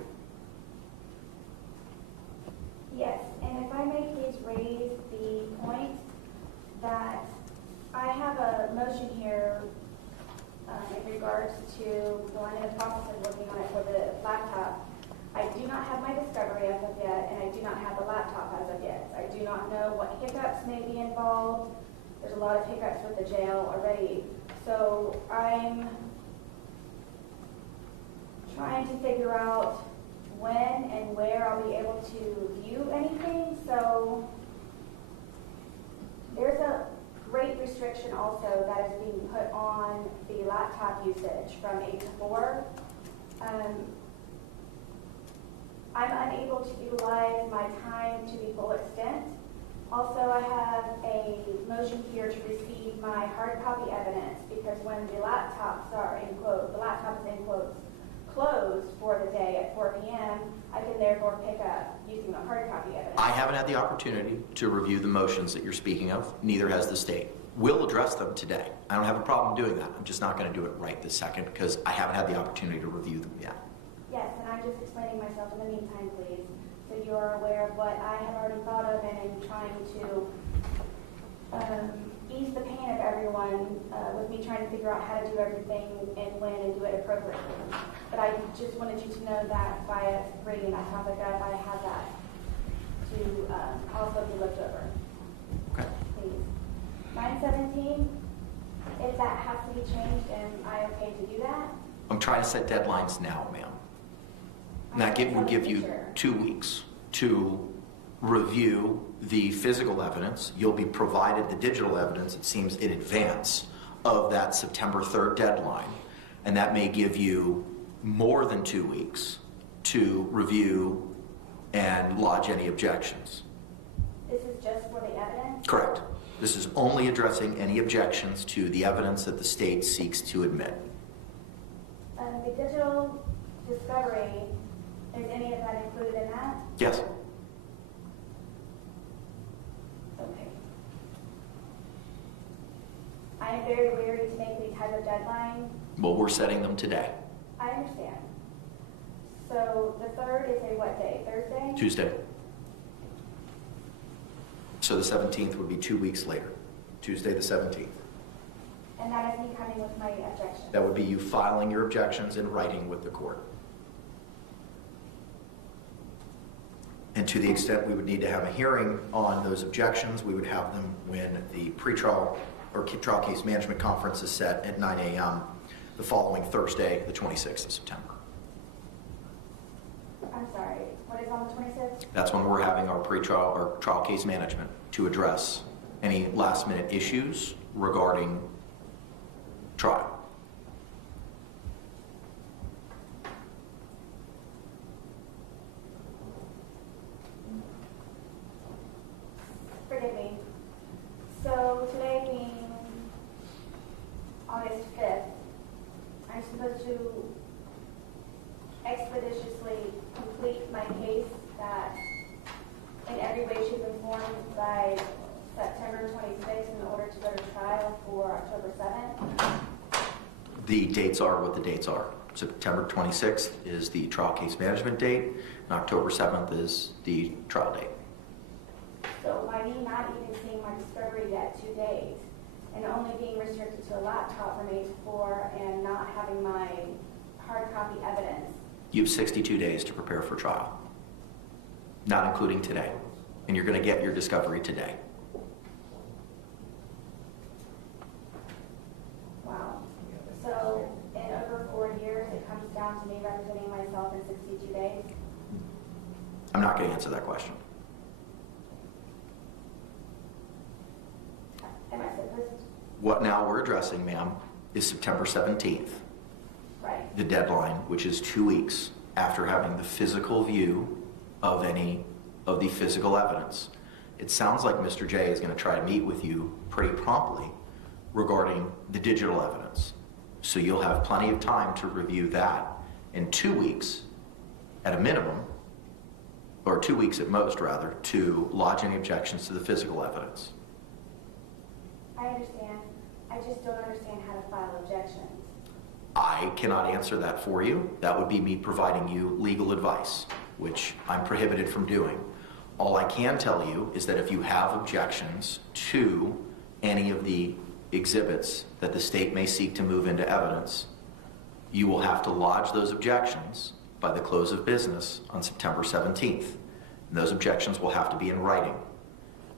Yes, and if I may please raise the point that I have a motion here in regards to, well, I'm in the process of working on it for the laptop. I do not have my discovery as of yet, and I do not have the laptop as of yet. I do not know what hiccups may be involved. There's a lot of hiccups with the jail already. So I'm trying to figure out when and where I'll be able to view anything. So there's a great restriction also that is being put on the laptop usage from 8 to 4. I'm unable to utilize my time to the full extent. Also, I have a motion here to receive my hard copy evidence because when the laptops are in quotes, the laptop is in quotes, closed for the day at 4 p.m., I can therefore pick up using the hard copy evidence. I haven't had the opportunity to review the motions that you're speaking of, neither has the state. We'll address them today. I don't have a problem doing that. I'm just not going to do it right this second because I haven't had the opportunity to review them yet. Yes, and I'm just explaining myself in the meantime, please, so you are aware of what I have already thought of and am trying to ease the pain of everyone with me trying to figure out how to do everything and when and do it appropriately. But I just wanted you to know that by bringing that topic up, I have that to also be looked over. Okay. Please. 9/17, if that has to be changed, am I okay to do that? I'm trying to set deadlines now, ma'am. And that would give you 2 weeks to review the physical evidence. You'll be provided the digital evidence, it seems, in advance of that September 3rd deadline. And that may give you more than 2 weeks to review and lodge any objections. This is just for the evidence? Correct. This is only addressing any objections to the evidence that the state seeks to admit. The digital discovery, is any of that included in that? Yes. Okay. I am very wary to make any type of deadline. Well, we're setting them today, I understand. So the 3rd is a what day? Thursday? Tuesday. So the 17th would be 2 weeks later, Tuesday the 17th. And that is me coming with my objection. That would be you filing your objections in writing with the court. And to the extent we would need to have a hearing on those objections, we would have them when the pretrial or trial case management conference is set at 9 a.m. the following Thursday, the 26th of September. I'm sorry, what is on the 26th? That's when we're having our pretrial or trial case management to address any last minute issues regarding trial. Forgive me. So today being August 5th, I'm supposed to expeditiously complete my case that in every way, shape, and form by September 26th in order to go to trial for October 7th. The dates are what the dates are. September 26th is the trial case management date, and October 7th is the trial date. So by me not even seeing my discovery yet 2 days, and only being restricted to a laptop from 8 to 4 and not having my hard copy evidence, You have 62 days to prepare for trial, not including today. And you're going to get your discovery today. wow. So in over 4 years, it comes down to me representing myself in 62 days? I'm not going to answer that question. Am I supposed to? What now we're addressing, ma'am, is September 17th, Right. the deadline, which is 2 weeks after having the physical view of any of the physical evidence. It sounds like Mr. J is going to try to meet with you pretty promptly regarding the digital evidence. So you'll have plenty of time to review that in 2 weeks at a minimum, or 2 weeks at most rather, to lodge any objections to the physical evidence. I understand. I just don't understand how to file objections. I cannot answer that for you. That would be me providing you legal advice, which I'm prohibited from doing. All I can tell you is that if you have objections to any of the exhibits that the state may seek to move into evidence, you will have to lodge those objections by the close of business on September 17th. And those objections will have to be in writing.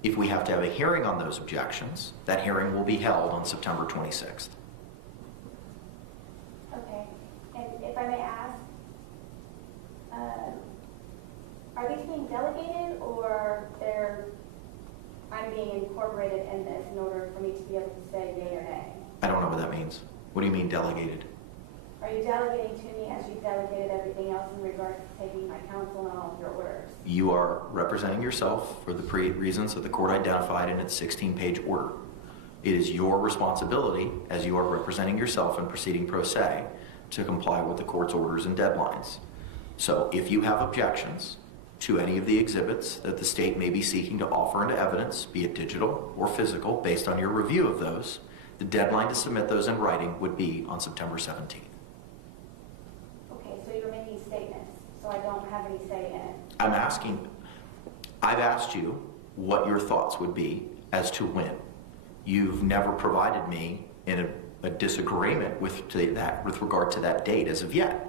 If we have to have a hearing on those objections, that hearing will be held on September 26th. Okay. And if I may ask, are these being delegated or I'm being incorporated in this in order for me to be able to say yay or nay? I don't know what that means. What do you mean delegated? Are you delegating to me as you've delegated everything else in regards to taking my counsel and all of your orders? You are representing yourself for the reasons that the court identified in its 16-page order. It is your responsibility, as you are representing yourself and proceeding pro se, to comply with the court's orders and deadlines. So if you have objections to any of the exhibits that the state may be seeking to offer into evidence, be it digital or physical, based on your review of those, the deadline to submit those in writing would be on September 17th. Okay, so you're making statements, so I don't have any say in it. I've asked you what your thoughts would be as to when. You've never provided me in a disagreement with regard to that date as of yet.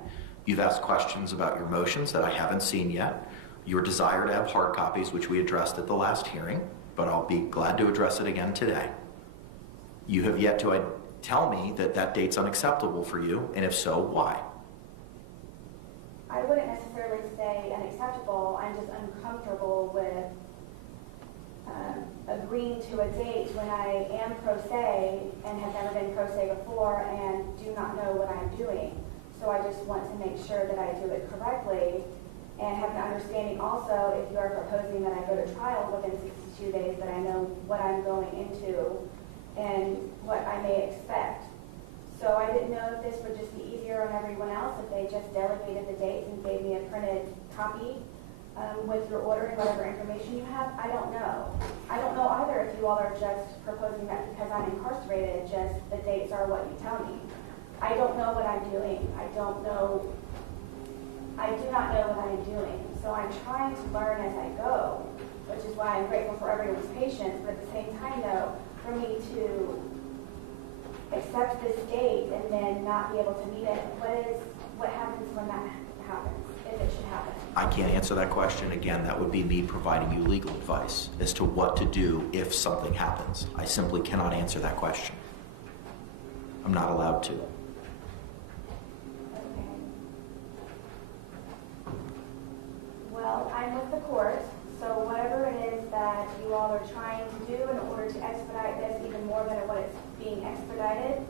You've asked questions about your motions that I haven't seen yet, your desire to have hard copies, which we addressed at the last hearing, but I'll be glad to address it again today. You have yet to tell me that that date's unacceptable for you, and if so, why? I wouldn't necessarily say unacceptable. I'm just uncomfortable with agreeing to a date when I am pro se and have never been pro se before and do not know what I'm doing. So I just want to make sure that I do it correctly and have an understanding also if you are proposing that I go to trial within 62 days that I know what I'm going into and what I may expect. So I didn't know if this would just be easier prosecutor and everyone else if they just delegated the dates and gave me a printed copy with your order and whatever information you have. I don't know. I don't know either if you all are just proposing that because I'm incarcerated, just the dates are what you tell me. I don't know what I'm doing. I do not know what I'm doing. So I'm trying to learn as I go, which is why I'm grateful for everyone's patience. But at the same time, though, for me to accept this date and then not be able to meet it, what happens when that happens, if it should happen? I can't answer that question. Again, that would be me providing you legal advice as to what to do if something happens. I simply cannot answer that question. I'm not allowed to. Okay. Well, I'm with the court, so whatever it is that you all are trying to do in order to expedite this even more than what it's being expedited,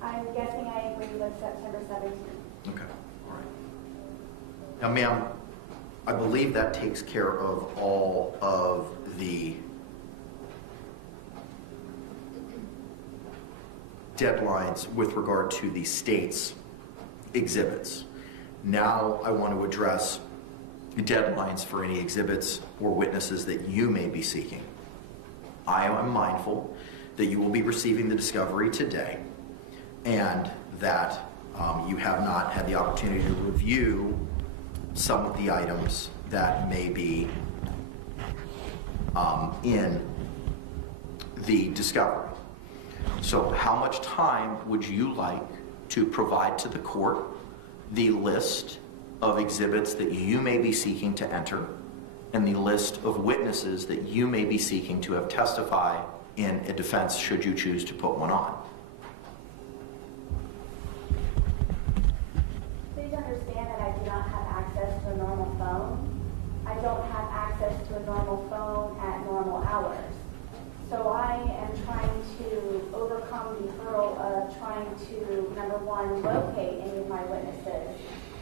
I'm guessing I agree with September 17th. Okay. All right. Now, ma'am, I believe that takes care of all of the deadlines with regard to the state's exhibits. Now I want to address deadlines for any exhibits or witnesses that you may be seeking. I am mindful that you will be receiving the discovery today and that you have not had the opportunity to review some of the items that may be in the discovery. So how much time would you like to provide to the court the list of exhibits that you may be seeking to enter and the list of witnesses that you may be seeking to have testify in a defense should you choose to put one on? Please understand that I do not have access to a normal phone. I don't have access to a normal phone at normal hours. So I am trying to overcome the hurdle of trying to, number one, locate any of my witnesses,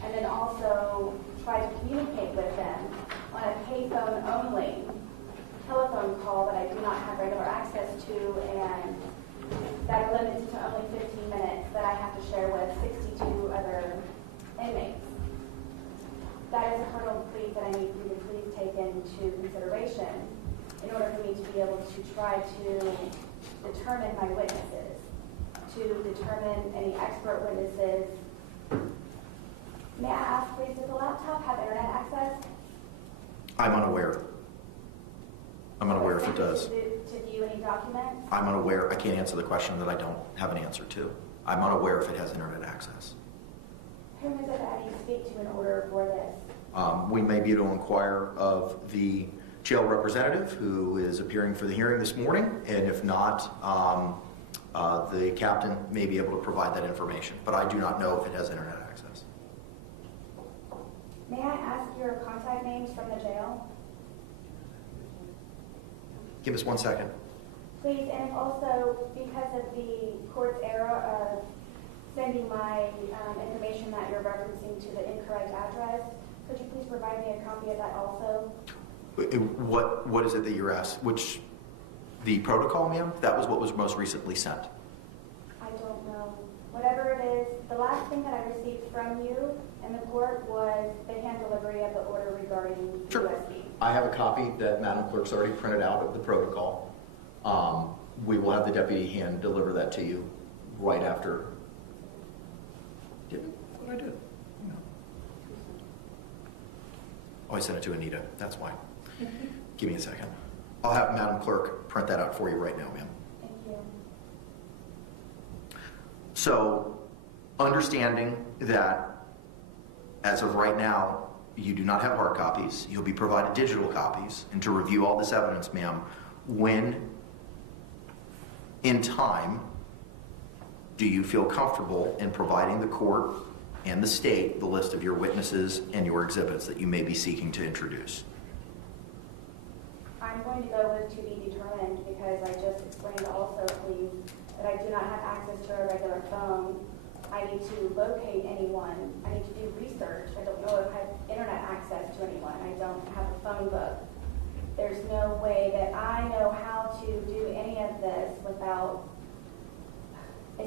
and then also try to communicate with them on a payphone only telephone call that I do not have regular access to and that are limited to only 15 minutes that I have to share with 62 other inmates. That is a hurdle, please, that I need you to please take into consideration in order for me to be able to try to determine my witnesses, to determine any expert witnesses. May I ask, please, does the laptop have internet access? I'm unaware. I'm unaware if it does. To view any documents? I'm unaware. I can't answer the question that I don't have an answer to. I'm unaware if it has internet access. Whom is it that I need to speak to in order for this? We may be able to inquire of the jail representative who is appearing for the hearing this morning, and if not, the captain may be able to provide that information, but I do not know if it has internet access. May I ask your contact names from the jail? Give us 1 second. Please, and also because of the court's error of sending my information that you're referencing to the incorrect address, could you please provide me a copy of that also? What is it that you're asked? Which, the protocol, ma'am? That was what was most recently sent. I don't know. Whatever it is, the last thing that I received from you in the court was the hand delivery of the order regarding Sure. USB. I have a copy that Madam Clerk's already printed out of the protocol. We will have the deputy hand deliver that to you right after. Did what I did? No. Oh, I sent it to Anita. That's why. Give me a second. I'll have Madam Clerk print that out for you right now, ma'am. Thank you. So, understanding that as of right now, you do not have hard copies, you'll be provided digital copies, and to review all this evidence, ma'am, when in time do you feel comfortable in providing the court and the state the list of your witnesses and your exhibits that you may be seeking to introduce? I'm going to go with to be determined because I just explained also, please, that I do not have access to a regular phone. I need to locate anyone. I need to do research. I don't know if I have internet access to anyone. I don't have a phone book. There's no way that I know how to do any of this without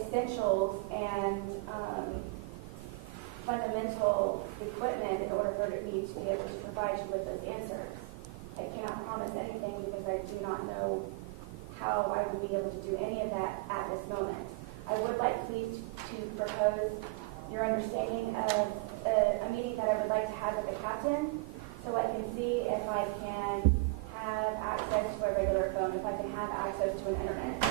essentials and fundamental equipment in order for me to be able to provide you with those answers. I cannot promise anything because I do not know how I will be able to do any of that at this moment. I would like please to propose your understanding of a meeting that I would like to have with the captain so I can see if I can have access to a regular phone, if I can have access to an internet.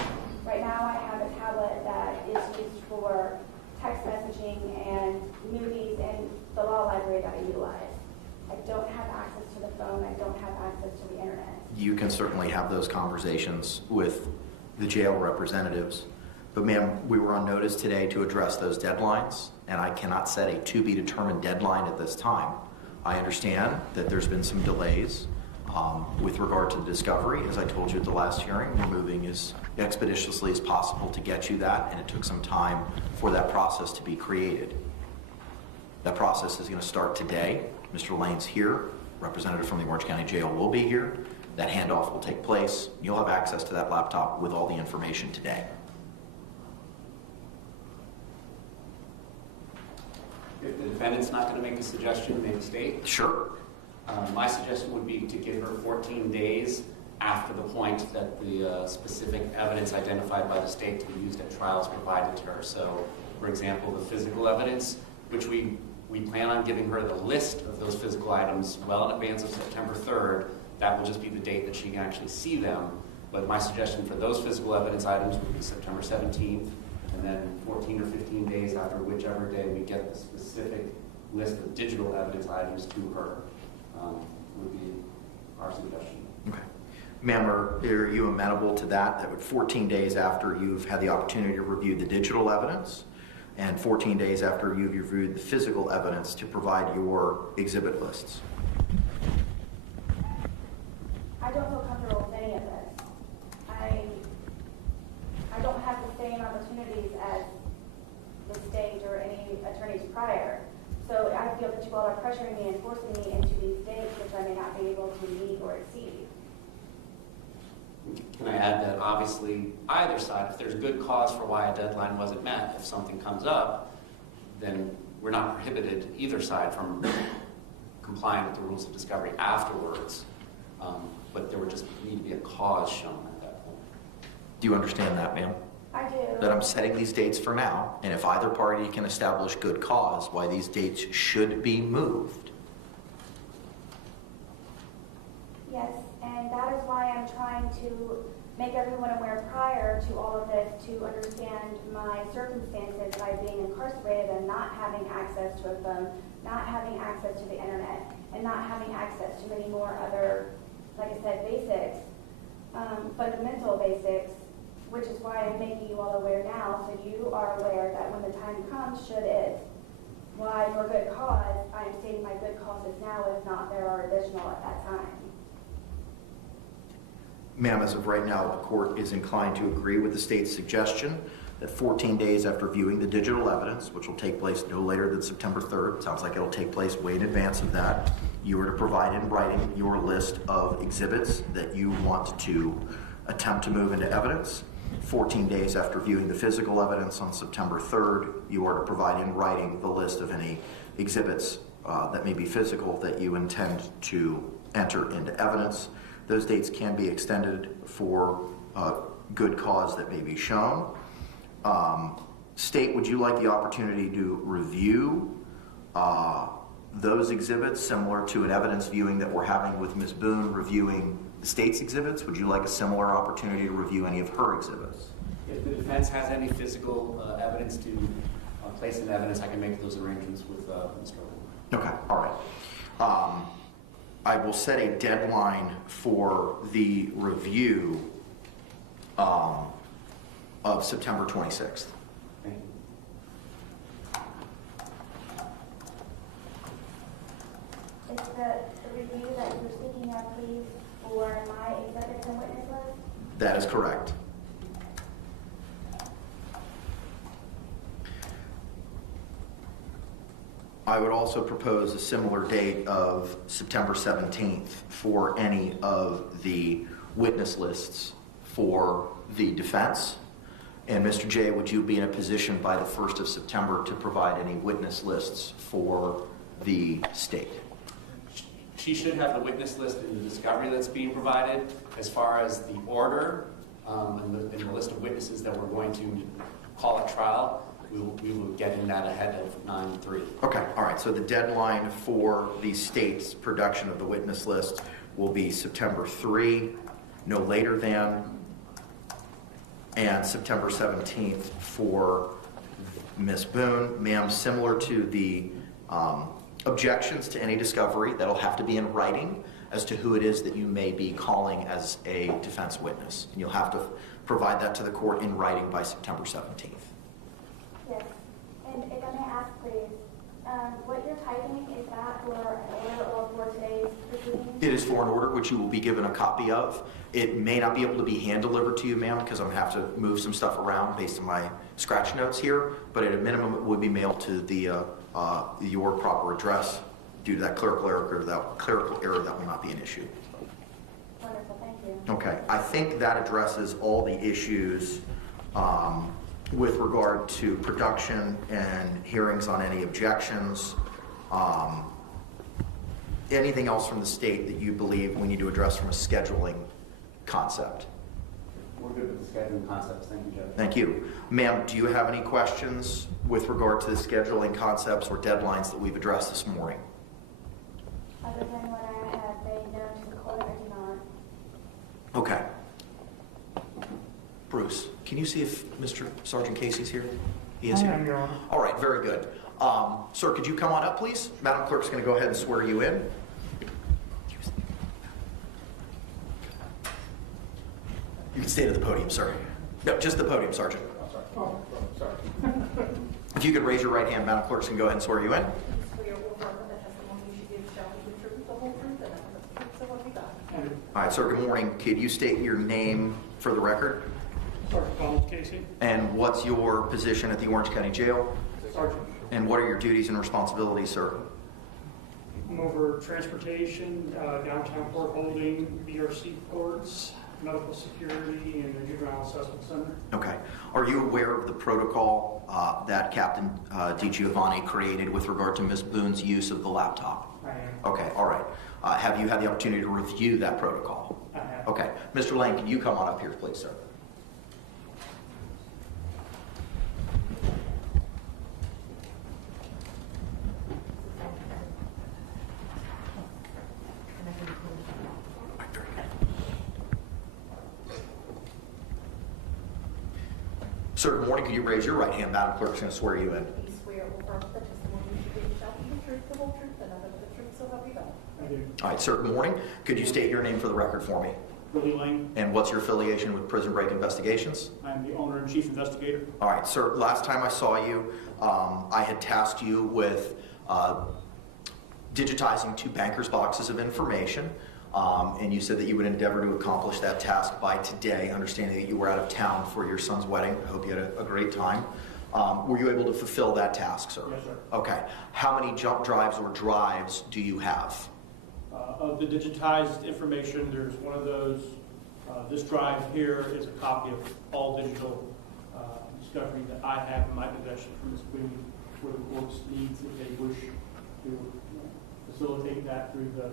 Right now I have a tablet that is used for text messaging and movies and the law library that I utilize. I don't have access to the phone, I don't have access to the internet. You can certainly have those conversations with the jail representatives. But ma'am, we were on notice today to address those deadlines, and I cannot set a to-be-determined deadline at this time. I understand that there's been some delays with regard to the discovery. As I told you at the last hearing, we're moving as expeditiously as possible to get you that, and it took some time for that process to be created. That process is going to start today. Mr. Lane's here. Representative from the Orange County Jail will be here. That handoff will take place. You'll have access to that laptop with all the information today. If the defendant's not going to make a suggestion, make a state. Sure. My suggestion would be to give her 14 days after the point that the specific evidence identified by the state to be used at trial is provided to her. So, for example, the physical evidence, which we plan on giving her the list of those physical items well in advance of September 3rd. That will just be the date that she can actually see them. But my suggestion for those physical evidence items would be September 17th, and then 14 or 15 days after whichever day we get the specific list of digital evidence items to her, would be our suggestion. Okay. Ma'am, are you amenable to that? That would 14 days after you've had the opportunity to review the digital evidence, and 14 days after you've reviewed the physical evidence to provide your exhibit lists. I don't feel comfortable with any of this. I don't have the same opportunities as the state or any attorneys prior. So I feel that you all are pressuring me and forcing me into these dates which I may not be able to meet or exceed. Can I add that obviously either side, if there's good cause for why a deadline wasn't met, if something comes up, then we're not prohibited either side from complying with the rules of discovery afterwards. But there would just need to be a cause shown at that point. Do you understand that, ma'am? I do. That I'm setting these dates for now, and if either party can establish good cause why these dates should be moved. Yes, and that is why I'm trying to make everyone aware prior to all of this to understand my circumstances by being incarcerated and not having access to a phone, not having access to the internet, and not having access to many more other, like I said, basics, fundamental basics, which is why I'm making you all aware now, so you are aware that when the time comes, should it, why for good cause, I am stating my good causes now, if not, there are additional at that time. Ma'am, as of right now, the court is inclined to agree with the state's suggestion that 14 days after viewing the digital evidence, which will take place no later than September 3rd, sounds like it'll take place way in advance of that, you are to provide in writing your list of exhibits that you want to attempt to move into evidence. 14 days after viewing the physical evidence on September 3rd, you are to provide in writing the list of any exhibits that may be physical that you intend to enter into evidence. Those dates can be extended for good cause that may be shown. State, would you like the opportunity to review those exhibits similar to an evidence viewing that we're having with Ms. Boone reviewing the state's exhibits? Would you like a similar opportunity to review any of her exhibits? If the defense has any physical evidence to place in evidence, I can make those arrangements with Mr. Lane. Okay, all right. I will set a deadline for the review of September 26th. Thank you. Is the review that you're speaking of, please, for my exhibits and witness list? That is correct. I would also propose a similar date of September 17th for any of the witness lists for the defense And Mr. J, would you be in a position by the 1st of September to provide any witness lists for the state? She should have the witness list in the discovery that's being provided. As far as the order and the list of witnesses that we're going to call at trial, we will get in that ahead of 9/3. Okay, all right. So the deadline for the state's production of the witness list will be September 3, no later than, and September 17th for Ms. Boone. Ma'am, similar to the objections to any discovery, that'll have to be in writing as to who it is that you may be calling as a defense witness. And you'll have to provide that to the court in writing by September 17th. Yes. And if I may ask, please, what you're typing, is that for an order or for today's proceedings? It is for an order, which you will be given a copy of. It may not be able to be hand-delivered to you, ma'am, because I'm going to have to move some stuff around based on my scratch notes here, but at a minimum, it would be mailed to the your proper address. Due to that clerical error, that will not be an issue. Wonderful, thank you. Okay, I think that addresses all the issues with regard to production and hearings on any objections. Anything else from the state that you believe we need to address from a scheduling concept? We're good with the scheduling concepts. Thank you, Judge. Thank you. Ma'am, do you have any questions with regard to the scheduling concepts or deadlines that we've addressed this morning? Other than what I have made known to the court, I do not. Okay. Bruce, can you see if Mr. Sergeant Casey's here? He is here. Your Honor. All right, very good. Sir, could you come on up, please? Madam Clerk's going to go ahead and swear you in. You can stay to the podium, sir. No, just the podium, Sergeant. Oh, sorry. If you could raise your right hand, Madam Clerk's going to go ahead and swear you in. Please swear or affirm that the testimony you should give shall be the truth, the whole truth, and nothing but the truth, so help you God. All right, sir, good morning. Could you state your name for the record? Sergeant Donald Casey. And what's your position at the Orange County Jail? Sergeant. And what are your duties and responsibilities, sir? I'm over transportation, downtown court holding, BRC courts, medical security, and the juvenile assessment center. Okay. Are you aware of the protocol that Captain DiGiovanni created with regard to Ms. Boone's use of the laptop? I am. Okay, all right. Have you had the opportunity to review that protocol? I have. Okay. Mr. Lane, can you come on up here, please, sir? Sir, good morning. Could you raise your right hand? Madam Clerk's going to swear you in. Please swear or affirm that the testimony you should give shall be the truth, the whole truth, and nothing but the truth, so help you God. I do. All right, sir, good morning. Could you state your name for the record for me? Billy Lane. And what's your affiliation with Prison Break Investigations? I'm the owner and chief investigator. All right, sir, last time I saw you, I had tasked you with digitizing 2 banker's boxes of information, and you said that you would endeavor to accomplish that task by today, understanding that you were out of town for your son's wedding. I hope you had a great time. Were you able to fulfill that task, sir? Yes, sir. Okay. How many jump drives or drives do you have? Of the digitized information, there's one of those. This drive here is a copy of all digital discovery that I have in my possession from Ms. Boone for the court's needs if they wish to facilitate that through the,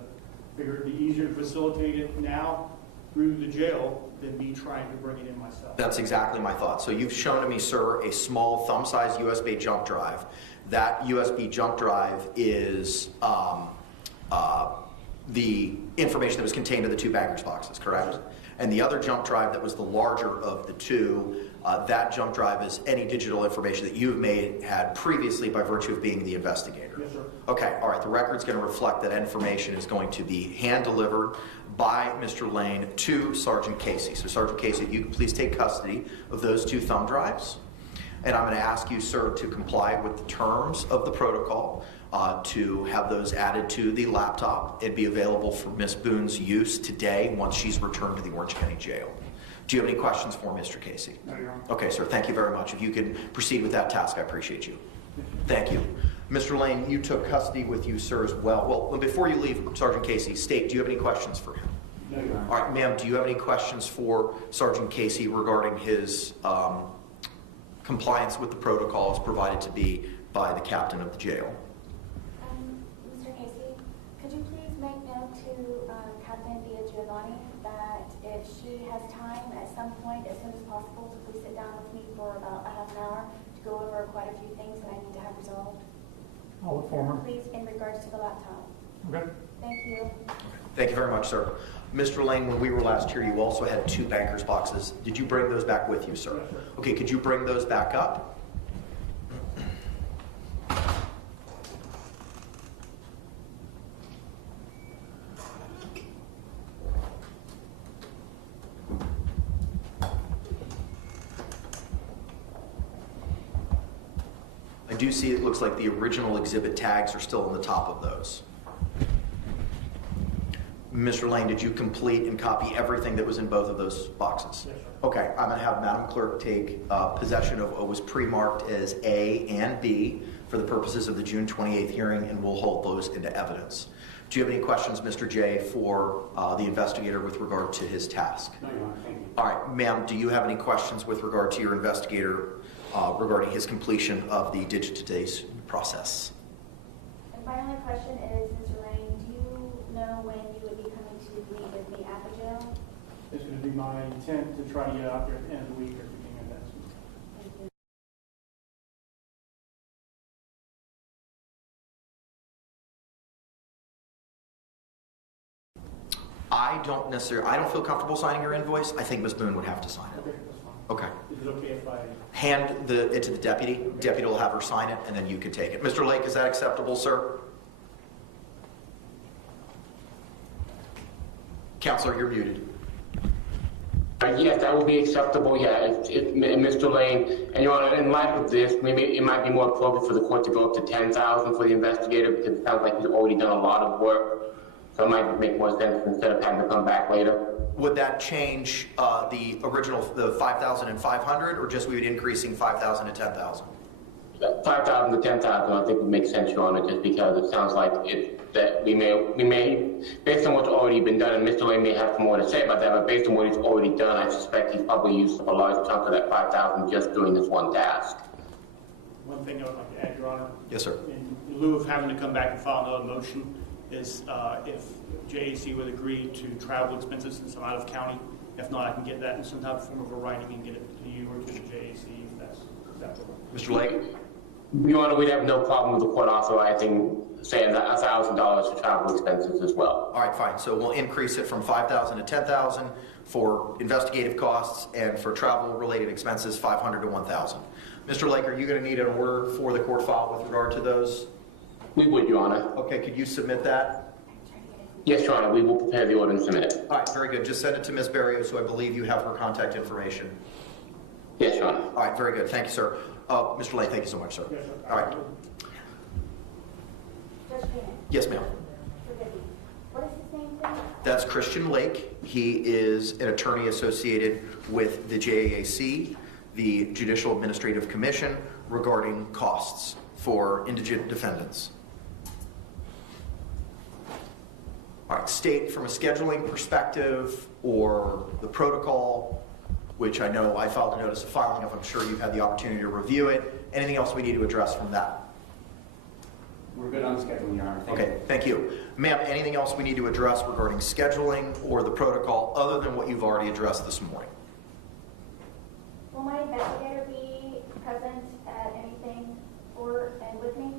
figure it'd be easier to facilitate it now through the jail than me trying to bring it in myself. That's exactly my thought. So you've shown to me, sir, a small thumb-sized USB jump drive. That USB jump drive is the information that was contained in the 2 bankers boxes, correct? And the other jump drive that was the larger of the 2, that jump drive is any digital information that you've had previously by virtue of being the investigator. Yes, sir. Okay, all right. The record's going to reflect that information is going to be hand-delivered by Mr. Lane to Sergeant Casey. So Sergeant Casey, if you could please take custody of those 2 thumb drives. And I'm going to ask you, sir, to comply with the terms of the protocol, to have those added to the laptop and be available for Ms. Boone's use today once she's returned to the Orange County Jail. Do you have any questions for Mr. Casey? No, Your Honor. Okay, sir. Thank you very much. If you could proceed with that task, I appreciate you. Thank you. Mr. Lane, you took custody with you, sir, as well. Well, before you leave, Sergeant Casey, state, do you have any questions for him? No, Your Honor. All right, ma'am, do you have any questions for Sergeant Casey regarding his compliance with the protocol is provided to be by the captain of the jail. Mr. Casey, could you please make note to Captain Giovanni that if she has time at some point, as soon as possible, to please sit down with me for about a half an hour to go over quite a few things that I need to have resolved? I'll inform her. Please, in regards to the laptop. Okay. Thank you. Thank you very much, sir. Mr. Lane, when we were last here, you also had 2 banker's boxes. Did you bring those back with you, sir? Yes, sir. Okay, could you bring those back up? I do see it looks like the original exhibit tags are still on the top of those. Mr. Lane, did you complete and copy everything that was in both of those boxes? Yes, sir. Okay, I'm going to have Madam Clerk take possession of what was pre-marked as A and B for the purposes of the June 28th hearing, and we'll hold those into evidence. Do you have any questions, Mr. J, for the investigator with regard to his task? No, Your Honor, thank you. All right, ma'am, do you have any questions with regard to your investigator regarding his completion of the digitization process? And my only question is, Mr. Lane, do you know when you would be coming to meet with me at the jail? It's going to be my intent to try to get out there at the end of the week or beginning of next week. Thank you. I don't feel comfortable signing your invoice. I think Ms. Boone would have to sign it. Okay, that's fine. Okay. Is it okay if I? Hand it to the deputy. Deputy will have her sign it, and then you can take it. Mr. Lake, is that acceptable, sir? Counselor, you're muted. Yes, that would be acceptable, yeah, if Mr. Lane, and Your Honor, in light of this, maybe it might be more appropriate for the court to go up to $10,000 for the investigator, because it sounds like he's already done a lot of work, so it might make more sense instead of having to come back later. Would that change the original, the 5,500, or just we would increasing 5,000 to 10,000? 5,000 to 10,000, I think would make sense, Your Honor, just because it sounds like that we may, based on what's already been done, and Mr. Lane may have more to say about that, but based on what he's already done, I suspect he's probably used up a large chunk of that 5,000 just doing this one task. One thing I would like to add, Your Honor. Yes, sir. In lieu of having to come back and file another motion, is if JAC would agree to travel expenses since I'm out of county. If not, I can get that in some type of form of a writing and get it to you or to the JAC if that's acceptable. Mr. Lake? Your Honor, we'd have no problem with the court authorizing, say, $1,000 for travel expenses as well. All right, fine. So we'll increase it from 5,000 to 10,000 for investigative costs, and for travel-related expenses, 500 to 1,000. Mr. Lake, are you going to need an order for the court file with regard to those? We would, Your Honor. Okay, could you submit that? Yes, Your Honor, we will prepare the order and submit it. All right, very good. Just send it to Ms. Barrios, who I believe you have her contact information. Yes, Your Honor. All right, very good. Thank you, sir. Mr. Lane, thank you so much, sir. Yes, sir. All right. Judge Payne, Yes, ma'am. forgive me. What is his name, please? That's Christian Lake. He is an attorney associated with the JAC, the Judicial Administrative Commission, regarding costs for indigent defendants. All right, state from a scheduling perspective or the protocol, which I know I filed a notice of filing of. I'm sure you've had the opportunity to review it. Anything else we need to address from that? We're good on scheduling, Your Honor. Thank Okay, you. thank you. Ma'am, anything else we need to address regarding scheduling or the protocol other than what you've already addressed this morning? Will my investigator be present at anything for and with me?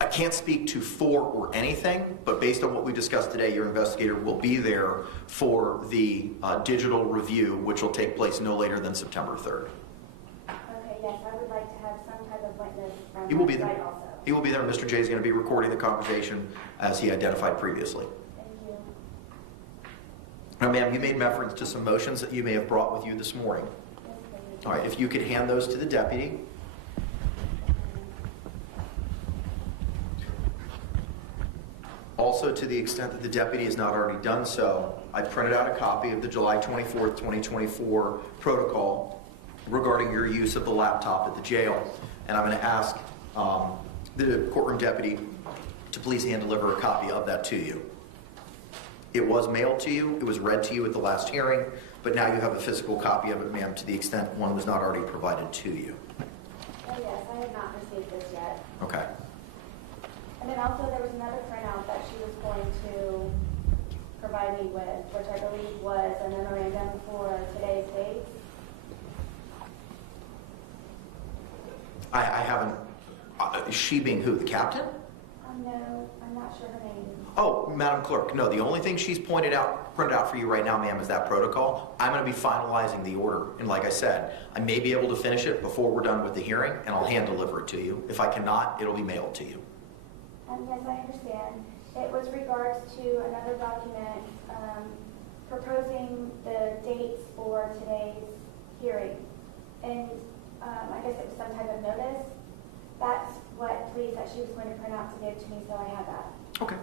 I can't speak to for or anything, but based on what we discussed today, your investigator will be there for the digital review, which will take place no later than September 3rd. Okay, yes, I would like to have some type of witness from He will be my there. side also. He will be there. Mr. J is going to be recording the conversation as he identified previously. Thank you. Now, ma'am, you made reference to some motions that you may have brought with you this morning. Yes, please. All right, if you could hand those to the deputy. Also, to the extent that the deputy has not already done so, I printed out a copy of the July 24th, 2024 protocol regarding your use of the laptop at the jail. And I'm going to ask the courtroom deputy to please hand deliver a copy of that to you. It was mailed to you, it was read to you at the last hearing, but now you have a physical copy of it, ma'am, to the extent one was not already provided to you. Oh, yes, I have not received this yet. Okay. And then also there was another printout that she was going to provide me with, which I believe was a memorandum for today's date. I haven't, she being who, the captain? No, I'm not sure her name. Oh, Madam Clerk, no, the only thing she's printed out for you right now, ma'am, is that protocol. I'm going to be finalizing the order, and like I said, I may be able to finish it before we're done with the hearing, and I'll hand deliver it to you. If I cannot, it'll be mailed to you. Yes, I understand. It was regards to another document proposing the dates for today's hearing. And I guess it was some type of notice. That's what, please, that she was going to print out to give to me, so I have that. Okay.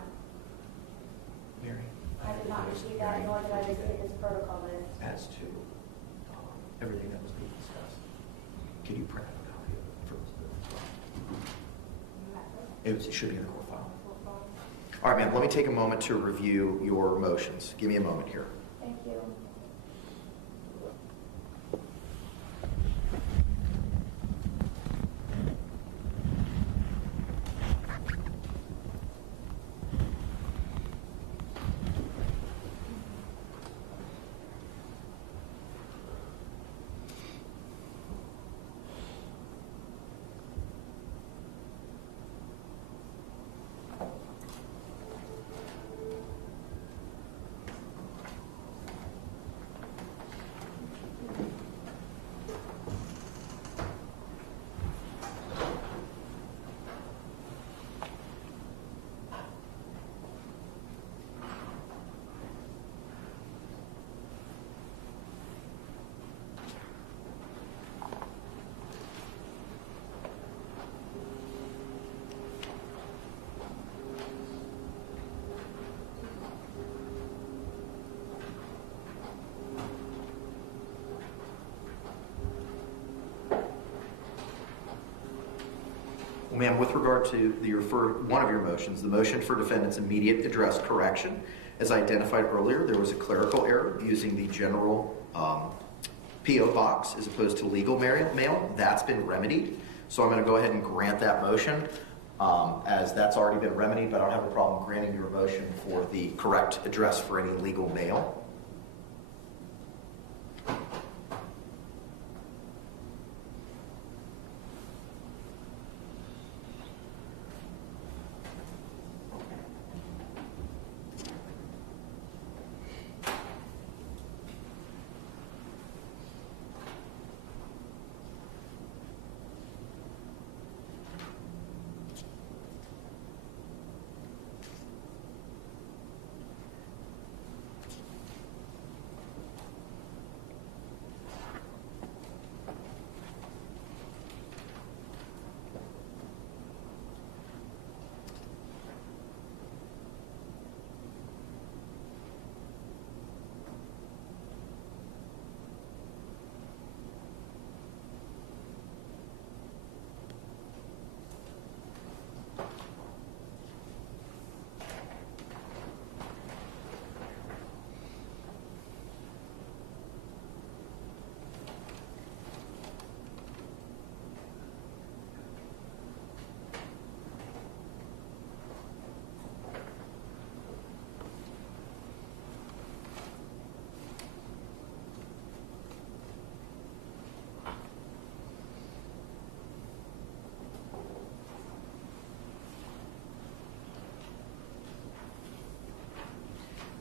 Mary? I did not receive that, nor did I receive this protocol list. As to everything that was being discussed, can you print out a copy of it for this? It should be in the court file. All right, ma'am, let me take a moment to review your motions. Give me a moment here. Thank you. Well, ma'am, with regard to one of your motions, the motion for defendant's immediate address correction, as identified earlier, there was a clerical error using the general P.O. box as opposed to legal mail. That's been remedied. So I'm going to go ahead and grant that motion as that's already been remedied, but I don't have a problem granting your motion for the correct address for any legal mail.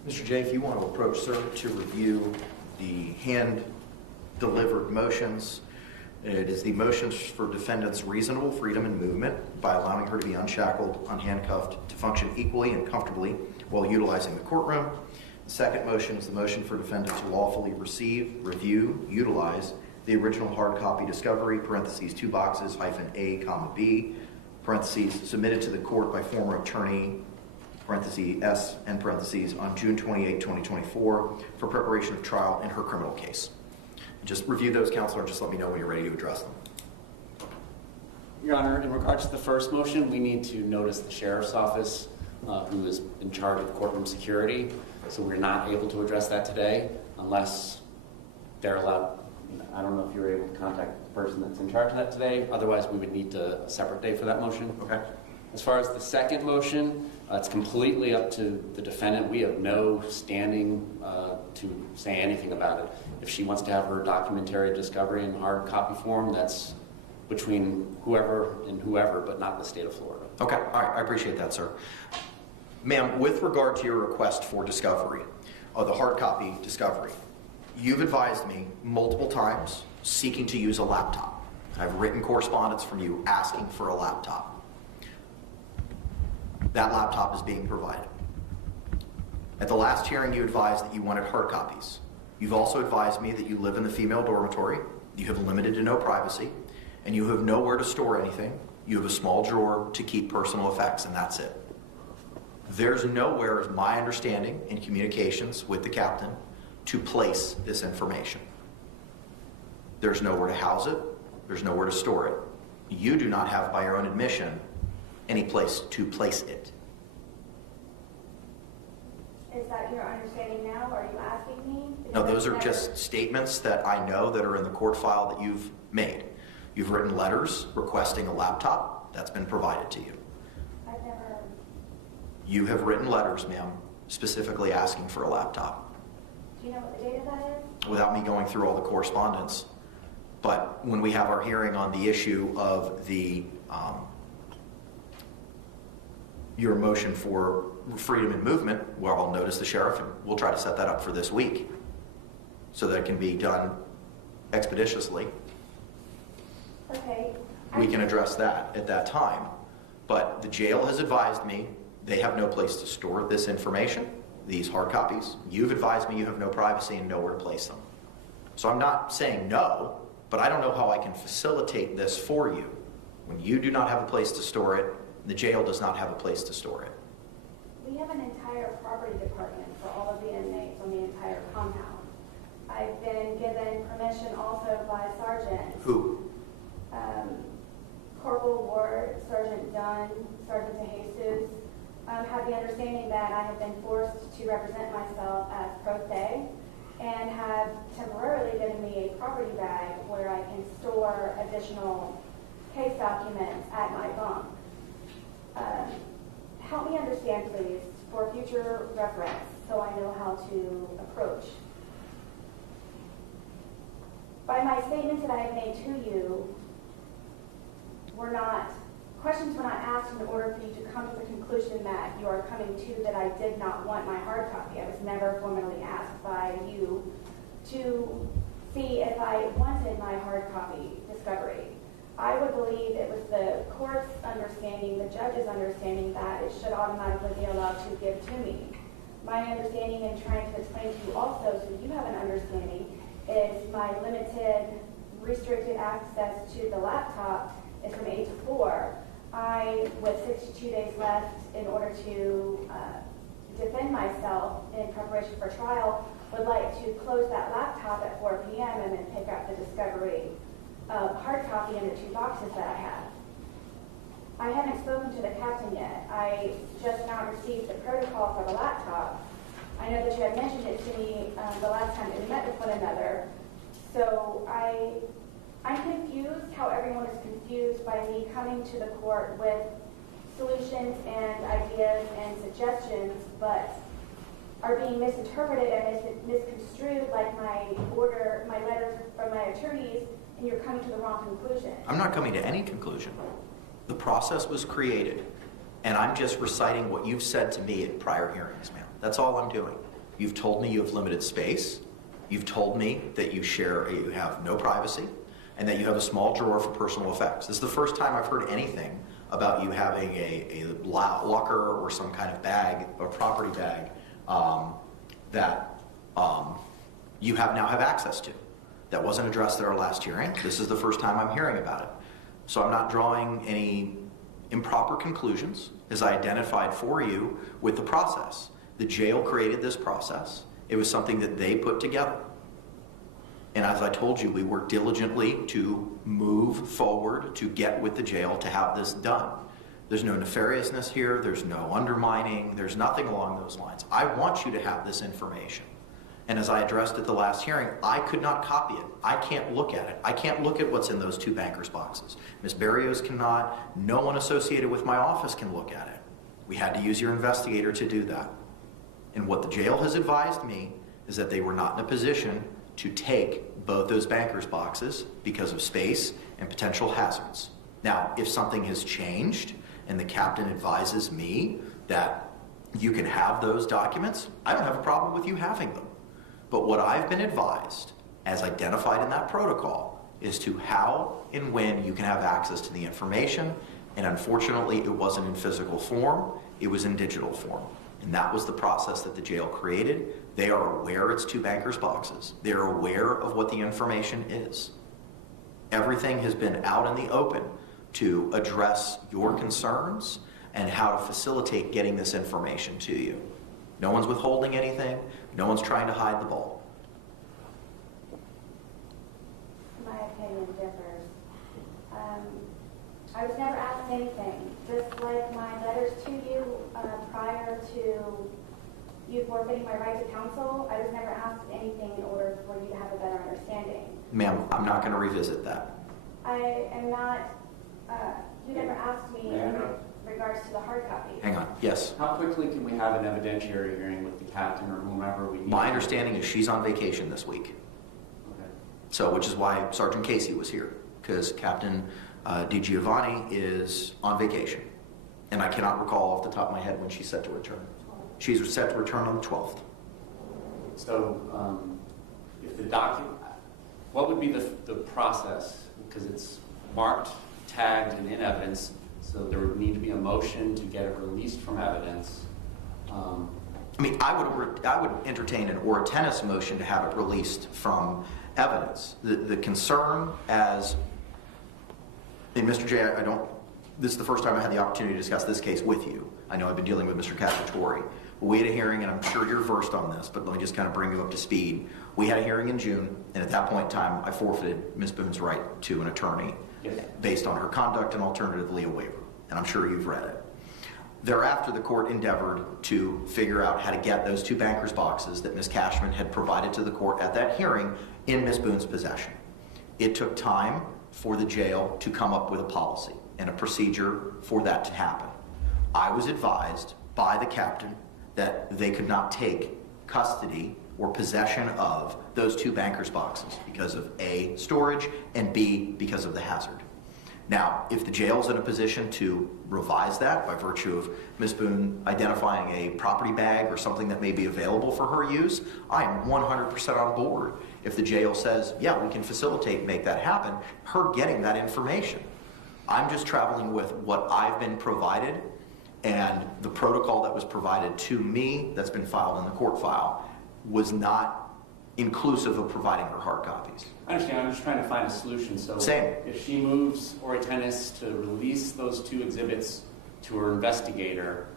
Mr. J, if you want to approach, sir, to review the hand-delivered motions. It is the motions for defendant's reasonable freedom and movement by allowing her to be unshackled, unhandcuffed, to function equally and comfortably while utilizing the courtroom. The second motion is the motion for defendant to lawfully receive, review, utilize the original hard copy discovery, parentheses, 2 boxes, -A, B, parentheses, submitted to the court by former attorney, parentheses, S, and parentheses, on June 28, 2024, for preparation of trial in her criminal case. Just review those, Counselor, and just let me know when you're ready to address them. Your Honor, in regards to the first motion, we need to notice the Sheriff's Office, who is in charge of courtroom security. So we're not able to address that today unless they're allowed. I don't know if you're able to contact the person that's in charge of that today. Otherwise, we would need a separate day for that motion. Okay. As far as the second motion, it's completely up to the defendant. We have no standing to say anything about it. If she wants to have her documentary discovery in hard copy form, that's between whoever and whoever, but not the state of Florida. Okay, all right, I appreciate that, sir. Ma'am, with regard to your request for discovery, the hard copy discovery, you've advised me multiple times seeking to use a laptop. I've written correspondence from you asking for a laptop. That laptop is being provided. At the last hearing, you advised that you wanted hard copies. You've also advised me that you live in the female dormitory, you have limited to no privacy, and you have nowhere to store anything. You have a small drawer to keep personal effects, and that's it. There's nowhere, is my understanding, in communications with the captain, to place this information. There's nowhere to house it. There's nowhere to store it. You do not have, by your own admission, any place to place it. Is that your understanding now, or are you asking me? No, those are just statements that I know that are in the court file that you've made. You've written letters requesting a laptop. That's been provided to you. I've never... You have written letters, ma'am, specifically asking for a laptop. Do you know what the date of that is? Without me going through all the correspondence. But when we have our hearing on the issue of the your motion for freedom and movement, well, I'll notice the sheriff, and we'll try to set that up for this week so that it can be done expeditiously. Okay. We can address that at that time. But the jail has advised me they have no place to store this information, these hard copies. You've advised me you have no privacy and nowhere to place them. So I'm not saying no, but I don't know how I can facilitate this for you when you do not have a place to store it, the jail does not have a place to store it. We have an entire property department for all of the inmates on the entire compound. I've been given permission also by sergeants. Who? Corporal Ward, Sergeant Dunn, Sergeant DeJesus, have the understanding that I have been forced to represent myself as pro se and have temporarily given me a property bag where I can store additional case documents at my bunk. Help me understand, please, for future reference, so I know how to approach. By my statements that I have made to you, questions were not asked in order for you to come to the conclusion that you are coming to that I did not want my hard copy. I was never formally asked by you to see if I wanted my hard copy discovery. I would believe it was the court's understanding, the judge's understanding, that it should automatically be allowed to give to me. My understanding in trying to explain to you also, so you have an understanding, is my limited, restricted access to the laptop is from 8 to 4. I, with 62 days left in order to defend myself in preparation for trial, would like to close that laptop at 4 p.m. and then pick up the discovery hard copy in the 2 boxes that I have. I haven't spoken to the captain yet. I just now received the protocol for the laptop. I know that you had mentioned it to me the last time that we met with one another. So I'm confused how everyone is confused by me coming to the court with solutions and ideas and suggestions, but are being misinterpreted and misconstrued like my letters from my attorneys, and you're coming to the wrong conclusion. I'm not coming to any conclusion. The process was created, and I'm just reciting what you've said to me at prior hearings, ma'am. That's all I'm doing. You've told me you have limited space. You've told me that you have no privacy, and that you have a small drawer for personal effects. This is the first time I've heard anything about you having a locker or some kind of bag, or property bag, that you now have access to. That wasn't addressed at our last hearing. This is the first time I'm hearing about it. So I'm not drawing any improper conclusions, as I identified for you with the process. The jail created this process. It was something that they put together. And as I told you, we worked diligently to move forward to get with the jail to have this done. There's no nefariousness here. There's no undermining. There's nothing along those lines. I want you to have this information. And as I addressed at the last hearing, I could not copy it. I can't look at it. I can't look at what's in those two bankers' boxes. Ms. Barrios cannot. No one associated with my office can look at it. We had to use your investigator to do that. And what the jail has advised me is that they were not in a position to take both those bankers' boxes because of space and potential hazards. Now, if something has changed and the captain advises me that you can have those documents, I don't have a problem with you having them. But what I've been advised, as identified in that protocol, is to how and when you can have access to the information. And unfortunately, it wasn't in physical form, it was in digital form. And that was the process that the jail created. They are aware it's two bankers' boxes. They're aware of what the information is. Everything has been out in the open to address your concerns and how to facilitate getting this information to you. No one's withholding anything. No one's trying to hide the ball. My opinion differs. I was never asked anything. Just like my letters to you prior to you forfeiting my right to counsel, I was never asked anything in order for you to have a better understanding. Ma'am, I'm not going to revisit that. I am not, you never asked me in regards to the hard copy. Hang on. Yes. How quickly can we have an evidentiary hearing with the captain or whomever we need? My understanding is she's on vacation this week. Okay. So, which is why Sergeant Casey was here, because Captain DiGiovanni is on vacation. And I cannot recall off the top of my head when she's set to return. She's set to return on the 12th. So, if the document, what would be the process? Because it's marked, tagged, and in evidence, so there would need to be a motion to get it released from evidence. I mean, I would entertain an or tennis motion to have it released from evidence. The concern, as in Mr. J, this is the first time I had the opportunity to discuss this case with you. I know I've been dealing with Mr. Cacciatore. We had a hearing, and I'm sure you're versed on this, but let me just kind of bring you up to speed. We had a hearing in June, and at that point in time, I forfeited Ms. Boone's right to an attorney based on her conduct and alternatively a waiver. And I'm sure you've read it. Thereafter, the court endeavored to figure out how to get those two bankers' boxes that Ms. Cashman had provided to the court at that hearing in Ms. Boone's possession. It took time for the jail to come up with a policy and a procedure for that to happen. I was advised by the captain that they could not take custody or possession of those two bankers' boxes because of A, storage, and B, because of the hazard. Now, if the jail's in a position to revise that by virtue of Ms. Boone identifying a property bag or something that may be available for her use, I am 100% on board. If the jail says, yeah, we can facilitate and make that happen, her getting that information. I'm just traveling with what I've been provided and the protocol that was provided to me that's been filed in the court file was not inclusive of providing her hard copies. I understand. I'm just trying to find a solution. So Same. If she moves Oritenis to release those two exhibits to her investigator,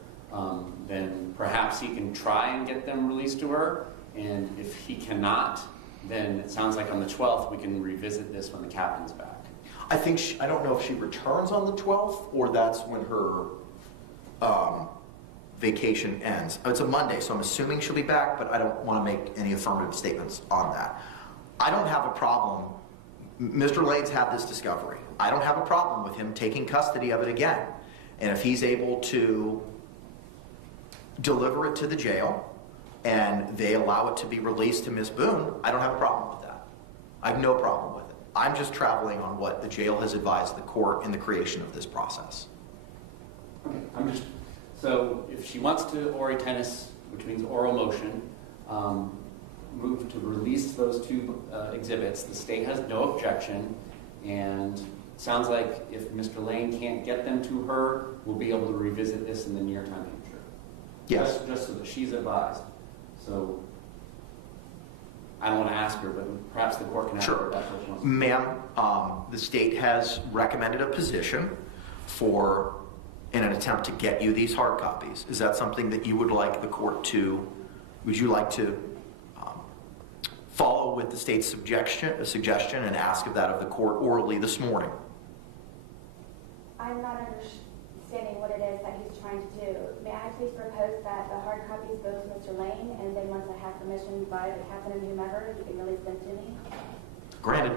then perhaps he can try and get them released to her. And if he cannot, then it sounds like on the 12th we can revisit this when the captain's back. I think I don't know if she returns on the 12th or that's when her vacation ends. It's a Monday, so I'm assuming she'll be back, but I don't want to make any affirmative statements on that. I don't have a problem. Mr. Lade's had this discovery. I don't have a problem with him taking custody of it again. And if he's able to deliver it to the jail and they allow it to be released to Ms. Boone, I don't have a problem with that. I have no problem with it. I'm just traveling on what the jail has advised the court in the creation of this process. Okay, so if she wants to Oritenis, which means oral motion, move to release those two exhibits, the state has no objection, and it sounds like if Mr. Lane can't get them to her, we'll be able to revisit this in the near time future. Yes. Just so that she's advised. So I don't want to ask her, but perhaps the court can ask her. Sure. If that's what she wants. Ma'am, the state has recommended a position in an attempt to get you these hard copies. Is that something that you would like the court to, would you like to follow with the state's suggestion and ask of that of the court orally this morning? I'm not understanding what it is that he's trying to do. May I please propose that the hard copies go to Mr. Lane, and then once I have permission by the captain and whomever, you can release them to me? Granted.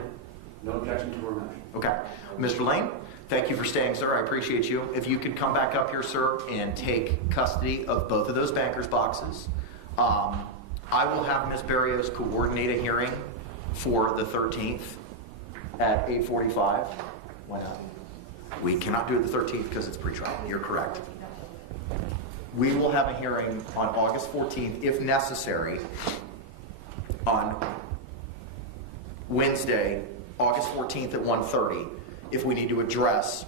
No objection to her motion. Okay. Mr. Lane, thank you for staying, sir. I appreciate you. If you could come back up here, sir, and take custody of both of those bankers' boxes. I will have Ms. Barrios coordinate a hearing for the 13th at 8:45. Why not? We cannot do it the 13th because it's pretrial. You're correct. We will have a hearing on August 14th, if necessary, on Wednesday, August 14th at 1:30, if we need to address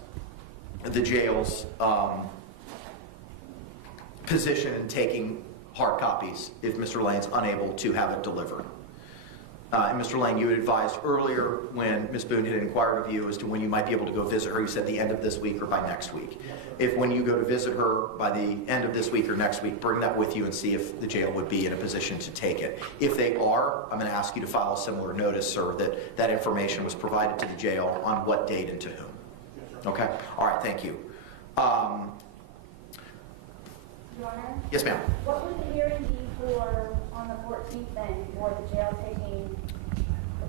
the jail's position in taking hard copies if Mr. Lane's unable to have it delivered. And Mr. Lane, you had advised earlier when Ms. Boone had inquired of you as to when you might be able to go visit her. You said the end of this week or by next week. If when you go to visit her by the end of this week or next week, bring that with you and see if the jail would be in a position to take it. If they are, I'm going to ask you to file a similar notice, sir, that that information was provided to the jail on what date and to whom. Okay? All right, thank you. Your Honor? Yes, ma'am. What would the hearing be for on the 14th then, for the jail taking?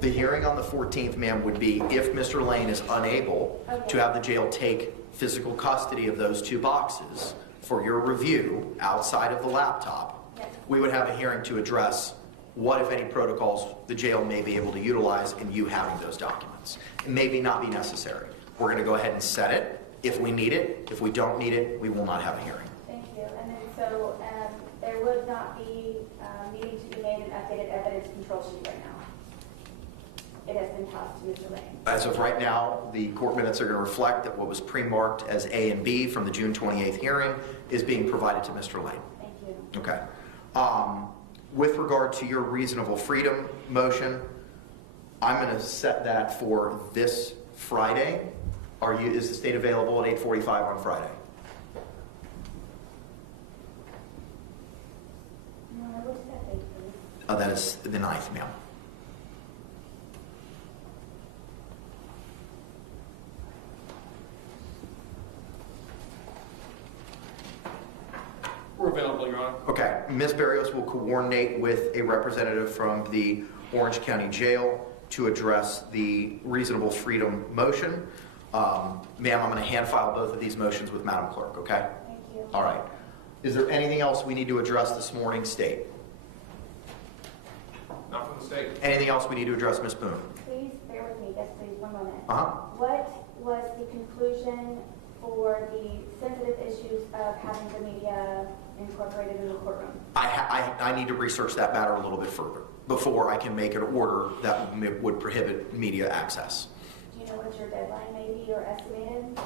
The hearing on the 14th, ma'am, would be if Mr. Lane is unable to have the jail take physical custody of those two boxes for your review outside of the laptop, Yes. we would have a hearing to address what, if any, protocols the jail may be able to utilize in you having those documents. It may not be necessary. We're going to go ahead and set it if we need it. If we don't need it, we will not have a hearing. Thank you. And then so there would not be needing to be made an updated evidence control sheet right now. It has been tossed to Mr. Lane. As of right now, the court minutes are going to reflect that what was pre-marked as A and B from the June 28th hearing is being provided to Mr. Lane. Thank you. Okay. With regard to your reasonable freedom motion, I'm going to set that for this Friday. Is the state available at 8:45 on Friday? No, what's that date, please? That is the 9th, ma'am. We're available, Your Honor. Okay. Ms. Barrios will coordinate with a representative from the Orange County Jail to address the reasonable freedom motion. Ma'am, I'm going to hand file both of these motions with Madam Clerk, okay? Thank you. All right. Is there anything else we need to address this morning, State? Not from the state. Anything else we need to address, Ms. Boone? Please bear with me, yes, please, one moment. Uh-huh. What was the conclusion for the sensitive issues of having the media incorporated in the courtroom? I need to research that matter a little bit further before I can make an order that would prohibit media access. Do you know what your deadline may be or estimated?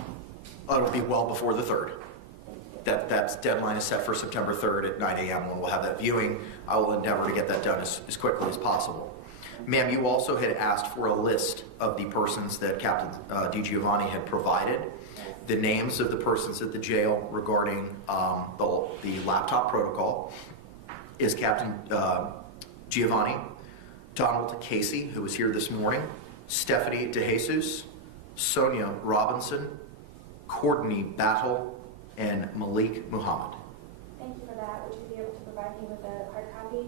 It'll be well before the 3rd. Thank you. That deadline is set for September 3rd at 9 a.m. when we'll have that viewing. I will endeavor to get that done as quickly as possible. Ma'am, you also had asked for a list of the persons that Captain DiGiovanni had provided. The names of the persons at the jail regarding the laptop protocol is Captain Giovanni, Donald Casey, who was here this morning, Stephanie DeJesus, Sonia Robinson, Courtney Battle, and Malik Muhammad. Thank you for that. Would you be able to provide me with a hard copy?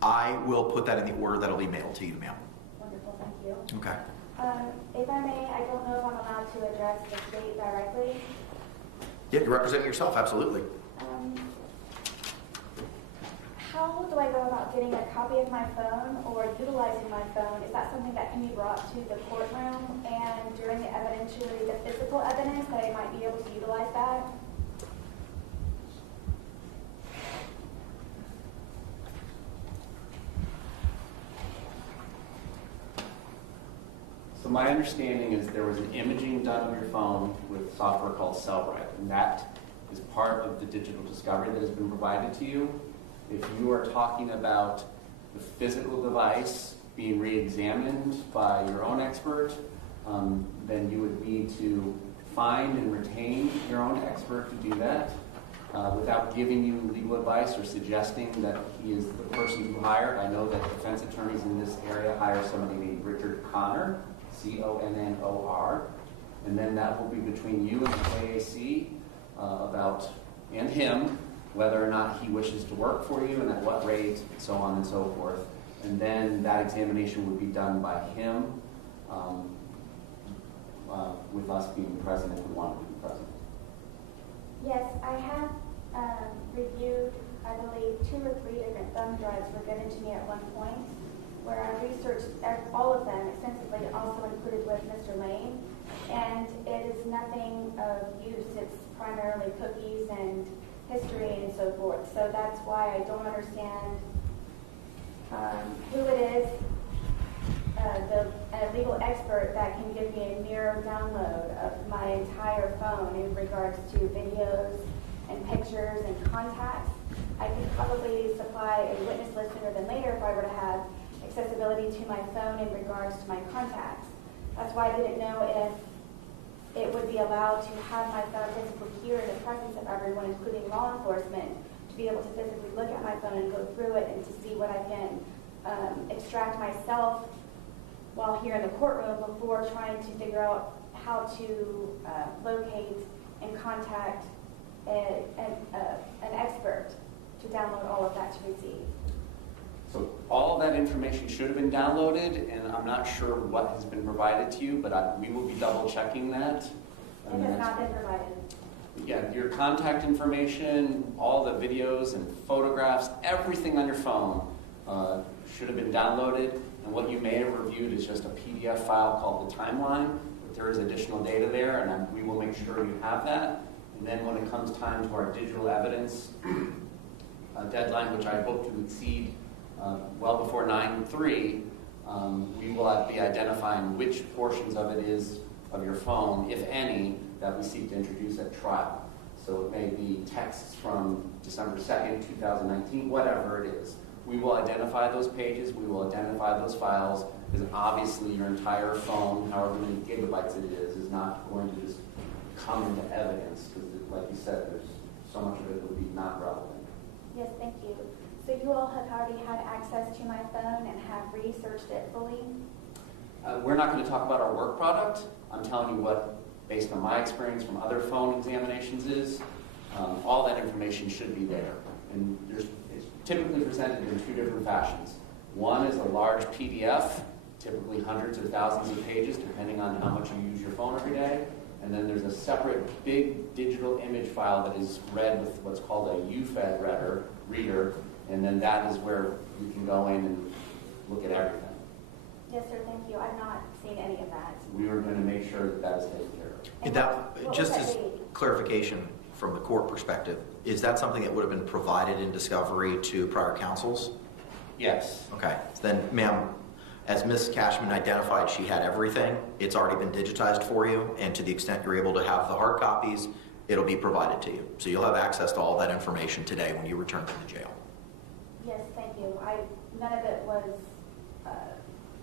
I will put that in the order that'll be mailed to you, ma'am. Wonderful, thank you. Okay. If I may, I don't know if I'm allowed to address the state directly. Yeah, you're representing yourself, absolutely. How do I go about getting a copy of my phone or utilizing my phone? Is that something that can be brought to the courtroom, and during the evidentiary, the physical evidence, that I might be able to utilize that? So my understanding is there was an imaging done on your phone with software called Cellbrite, and that is part of the digital discovery that has been provided to you. If you are talking about the physical device being re-examined by your own expert, then you would need to find and retain your own expert to do that without giving you legal advice or suggesting that he is the person to hire. I know that defense attorneys in this area hire somebody named Richard Connor, C-O-N-N-O-R, and then that will be between you and the JAC about, and him, whether or not he wishes to work for you and at what rate, so on and so forth. And then that examination would be done by him, with us being present if we wanted to be present. Yes, I have reviewed, I believe, 2 or 3 different thumb drives were given to me at one point, where I researched all of them extensively, also included with Mr. Lane, and it is nothing of use. It's primarily cookies and history and so forth. So that's why I don't understand who it is, a legal expert that can give me a mirror download of my entire phone in regards to videos and pictures and contacts. I could probably supply a witness list sooner than later if I were to have accessibility to my phone in regards to my contacts. That's why I didn't know if it would be allowed to have my phone physically here in the presence of everyone, including law enforcement, to be able to physically look at my phone and go through it and to see what I can extract myself while here in the courtroom before trying to figure out how to locate and contact an expert to download all of that to receive. So all of that information should have been downloaded, and I'm not sure what has been provided to you, but we will be double checking that. It has not been provided. Yeah, your contact information, all the videos and photographs, everything on your phone should have been downloaded. And what you may have reviewed is just a PDF file called the timeline, but there is additional data there, and we will make sure you have that. And then when it comes time to our digital evidence deadline, which I hope to exceed well before 9/3, we will be identifying which portions of it is of your phone, if any, that we seek to introduce at trial. So it may be texts from December 2nd, 2019, whatever it is. We will identify those pages, we will identify those files, because obviously your entire phone, however many gigabytes it is not going to just come into evidence, because like you said, there's so much of it would be not relevant. Yes, thank you. So you all have already had access to my phone and have researched it fully? We're not going to talk about our work product. I'm telling you what, based on my experience from other phone examinations is, all that information should be there. And it's typically presented in 2 different fashions. One is a large PDF, typically hundreds or thousands of pages, depending on how much you use your phone every day. And then there's a separate big digital image file that is read with what's called a UFED reader, and then that is where you can go in and look at everything. Yes, sir, thank you. I've not seen any of that. We are going to make sure that that is taken care of. And what Just was as that date? clarification from the court perspective, is that something that would have been provided in discovery to prior counsels? Yes. Okay, then ma'am, as Ms. Cashman identified, she had everything. It's already been digitized for you, and to the extent you're able to have the hard copies, it'll be provided to you. So you'll have access to all that information today when you return to the jail. Yes, thank you. None of it was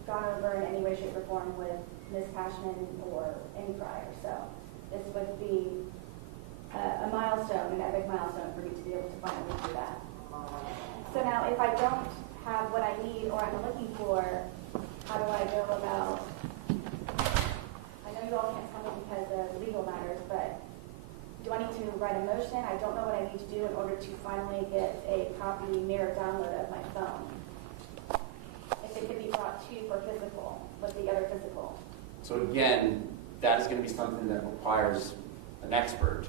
gone over in any way, shape, or form with Ms. Cashman or any prior. So this would be a milestone, an epic milestone for me to be able to finally do that. So now, if I don't have what I need or I'm looking for, how do I go about? I know you all can't tell me because of legal matters, but do I need to write a motion? I don't know what I need to do in order to finally get a copy mirror download of my phone. If it could be brought to you for physical, with the other physical. So again, that is going to be something that requires an expert.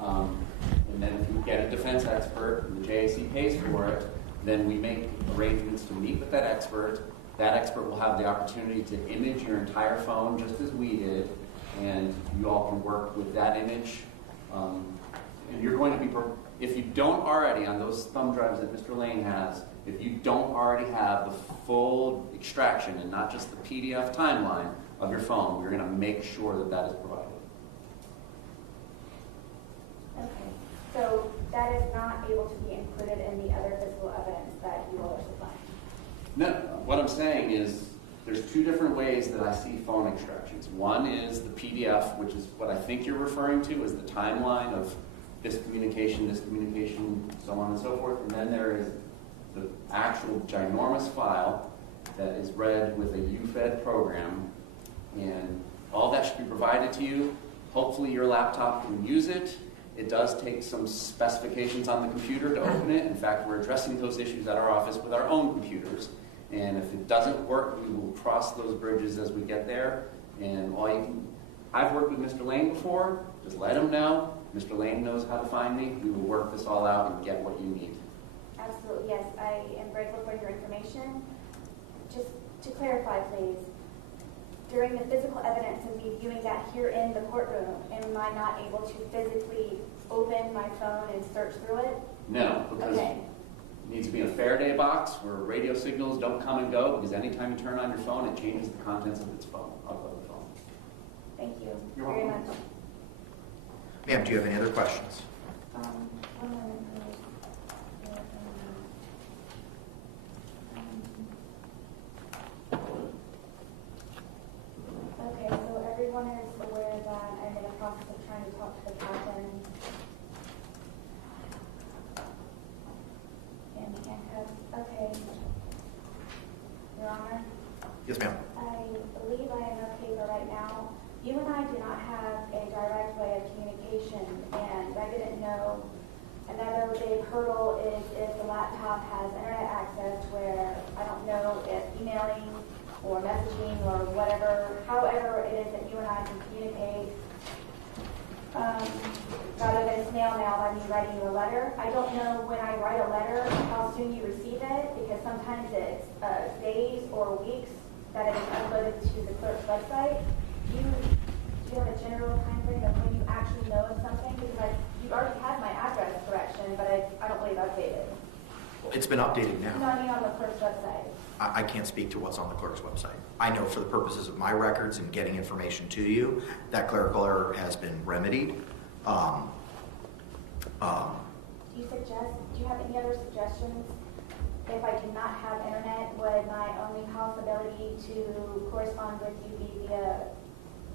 And then if you get a defense expert and the JAC pays for it, then we make arrangements to meet with that expert. That expert will have the opportunity to image your entire phone just as we did, and you all can work with that image. And you're going to be, if you don't already, on those thumb drives that Mr. Lane has, if you don't already have the full extraction and not just the PDF timeline of your phone, we're going to make sure that that is provided. Okay. So that is not able to be included in the other physical evidence that you all are supplying? No, what I'm saying is there's 2 different ways that I see phone extractions. One is the PDF, which is what I think you're referring to as the timeline of this communication, so on and so forth. And then there is the actual ginormous file that is read with a UFED program. And all that should be provided to you. Hopefully your laptop can use it. It does take some specifications on the computer to open it. In fact, we're addressing those issues at our office with our own computers. And if it doesn't work, we will cross those bridges as we get there. And I've worked with Mr. Lane before. Just let him know. Mr. Lane knows how to find me. We will work this all out and get what you need. Absolutely, yes. I am grateful for your information. Just to clarify, please, during the physical evidence of me viewing that here in the courtroom, am I not able to physically open my phone and search through it? No, because Okay. it needs to be in a Faraday box where radio signals don't come and go, because anytime you turn on your phone, it changes the contents of the phone. Thank you You're very welcome. much. Ma'am, do you have any other questions? One moment, please. Okay, so everyone is aware that I'm in the process of trying to talk to the captain. And handcuffs. Okay. Your Honor, Yes, ma'am. I believe I am okay for right now. You and I do not have a direct way of communication, and I didn't know. Another big hurdle is if the laptop has internet access, where I don't know if emailing or messaging or whatever, however it is that you and I can communicate, rather than snail mail by me writing you a letter. I don't know when I write a letter how soon you receive it, because sometimes it's days or weeks that it is uploaded to the clerk's website. Do you have a general time frame of when you actually know of something? Because you already had my address correction, but I don't believe updated. It's been updated No, now. I mean on the clerk's website. I can't speak to what's on the clerk's website. I know for the purposes of my records and getting information to you, that clerical error has been remedied. Do you have any other suggestions? If I do not have internet, would my only possibility to correspond with you be via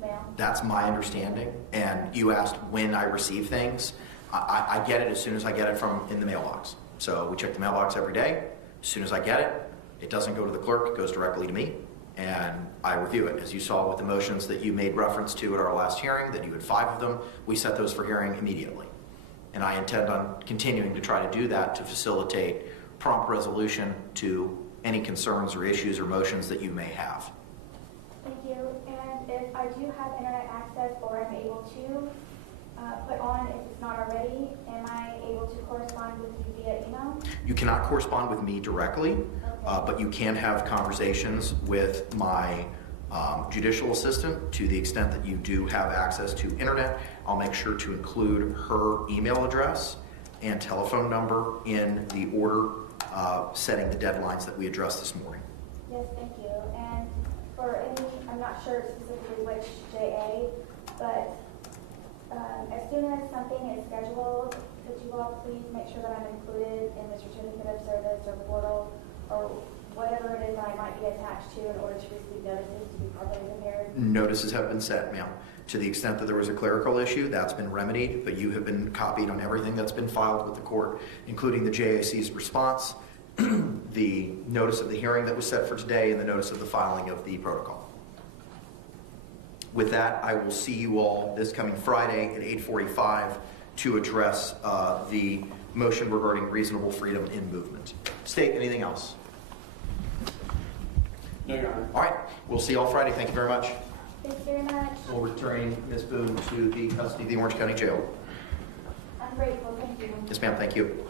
mail? That's my understanding. And you asked when I receive things. I get it as soon as I get it from in the mailbox. So we check the mailbox every day. As soon as I get it, it doesn't go to the clerk, it goes directly to me. And I review it. As you saw with the motions that you made reference to at our last hearing, that you had 5 of them, we set those for hearing immediately. And I intend on continuing to try to do that to facilitate prompt resolution to any concerns or issues or motions that you may have. Thank you. And if I do have internet access or I'm able to put on, if it's not already, am I able to correspond with you via email? You cannot correspond with me directly, but you can have conversations with my judicial assistant to the extent that you do have access to internet. I'll make sure to include her email address and telephone number in the order setting the deadlines that we addressed this morning. Yes, thank you. And for any, I'm not sure specifically which JA, but as soon as something is scheduled, could you all please make sure that I'm included in the certificate of service or portal or whatever it is I might be attached to in order to receive notices to be properly prepared? Notices have been set, ma'am. To the extent that there was a clerical issue, that's been remedied, but you have been copied on everything that's been filed with the court, including the JAC's response, the notice of the hearing that was set for today, and the notice of the filing of the protocol. With that, I will see you all this coming Friday at 8:45 to address the motion regarding reasonable freedom in movement. State, anything else? No, Your Honor. All right, we'll see you all Friday. Thank you very much. Thank you very much. We'll return Ms. Boone to the custody of the Orange County Jail. I'm grateful. Thank you. Yes, ma'am. Thank you.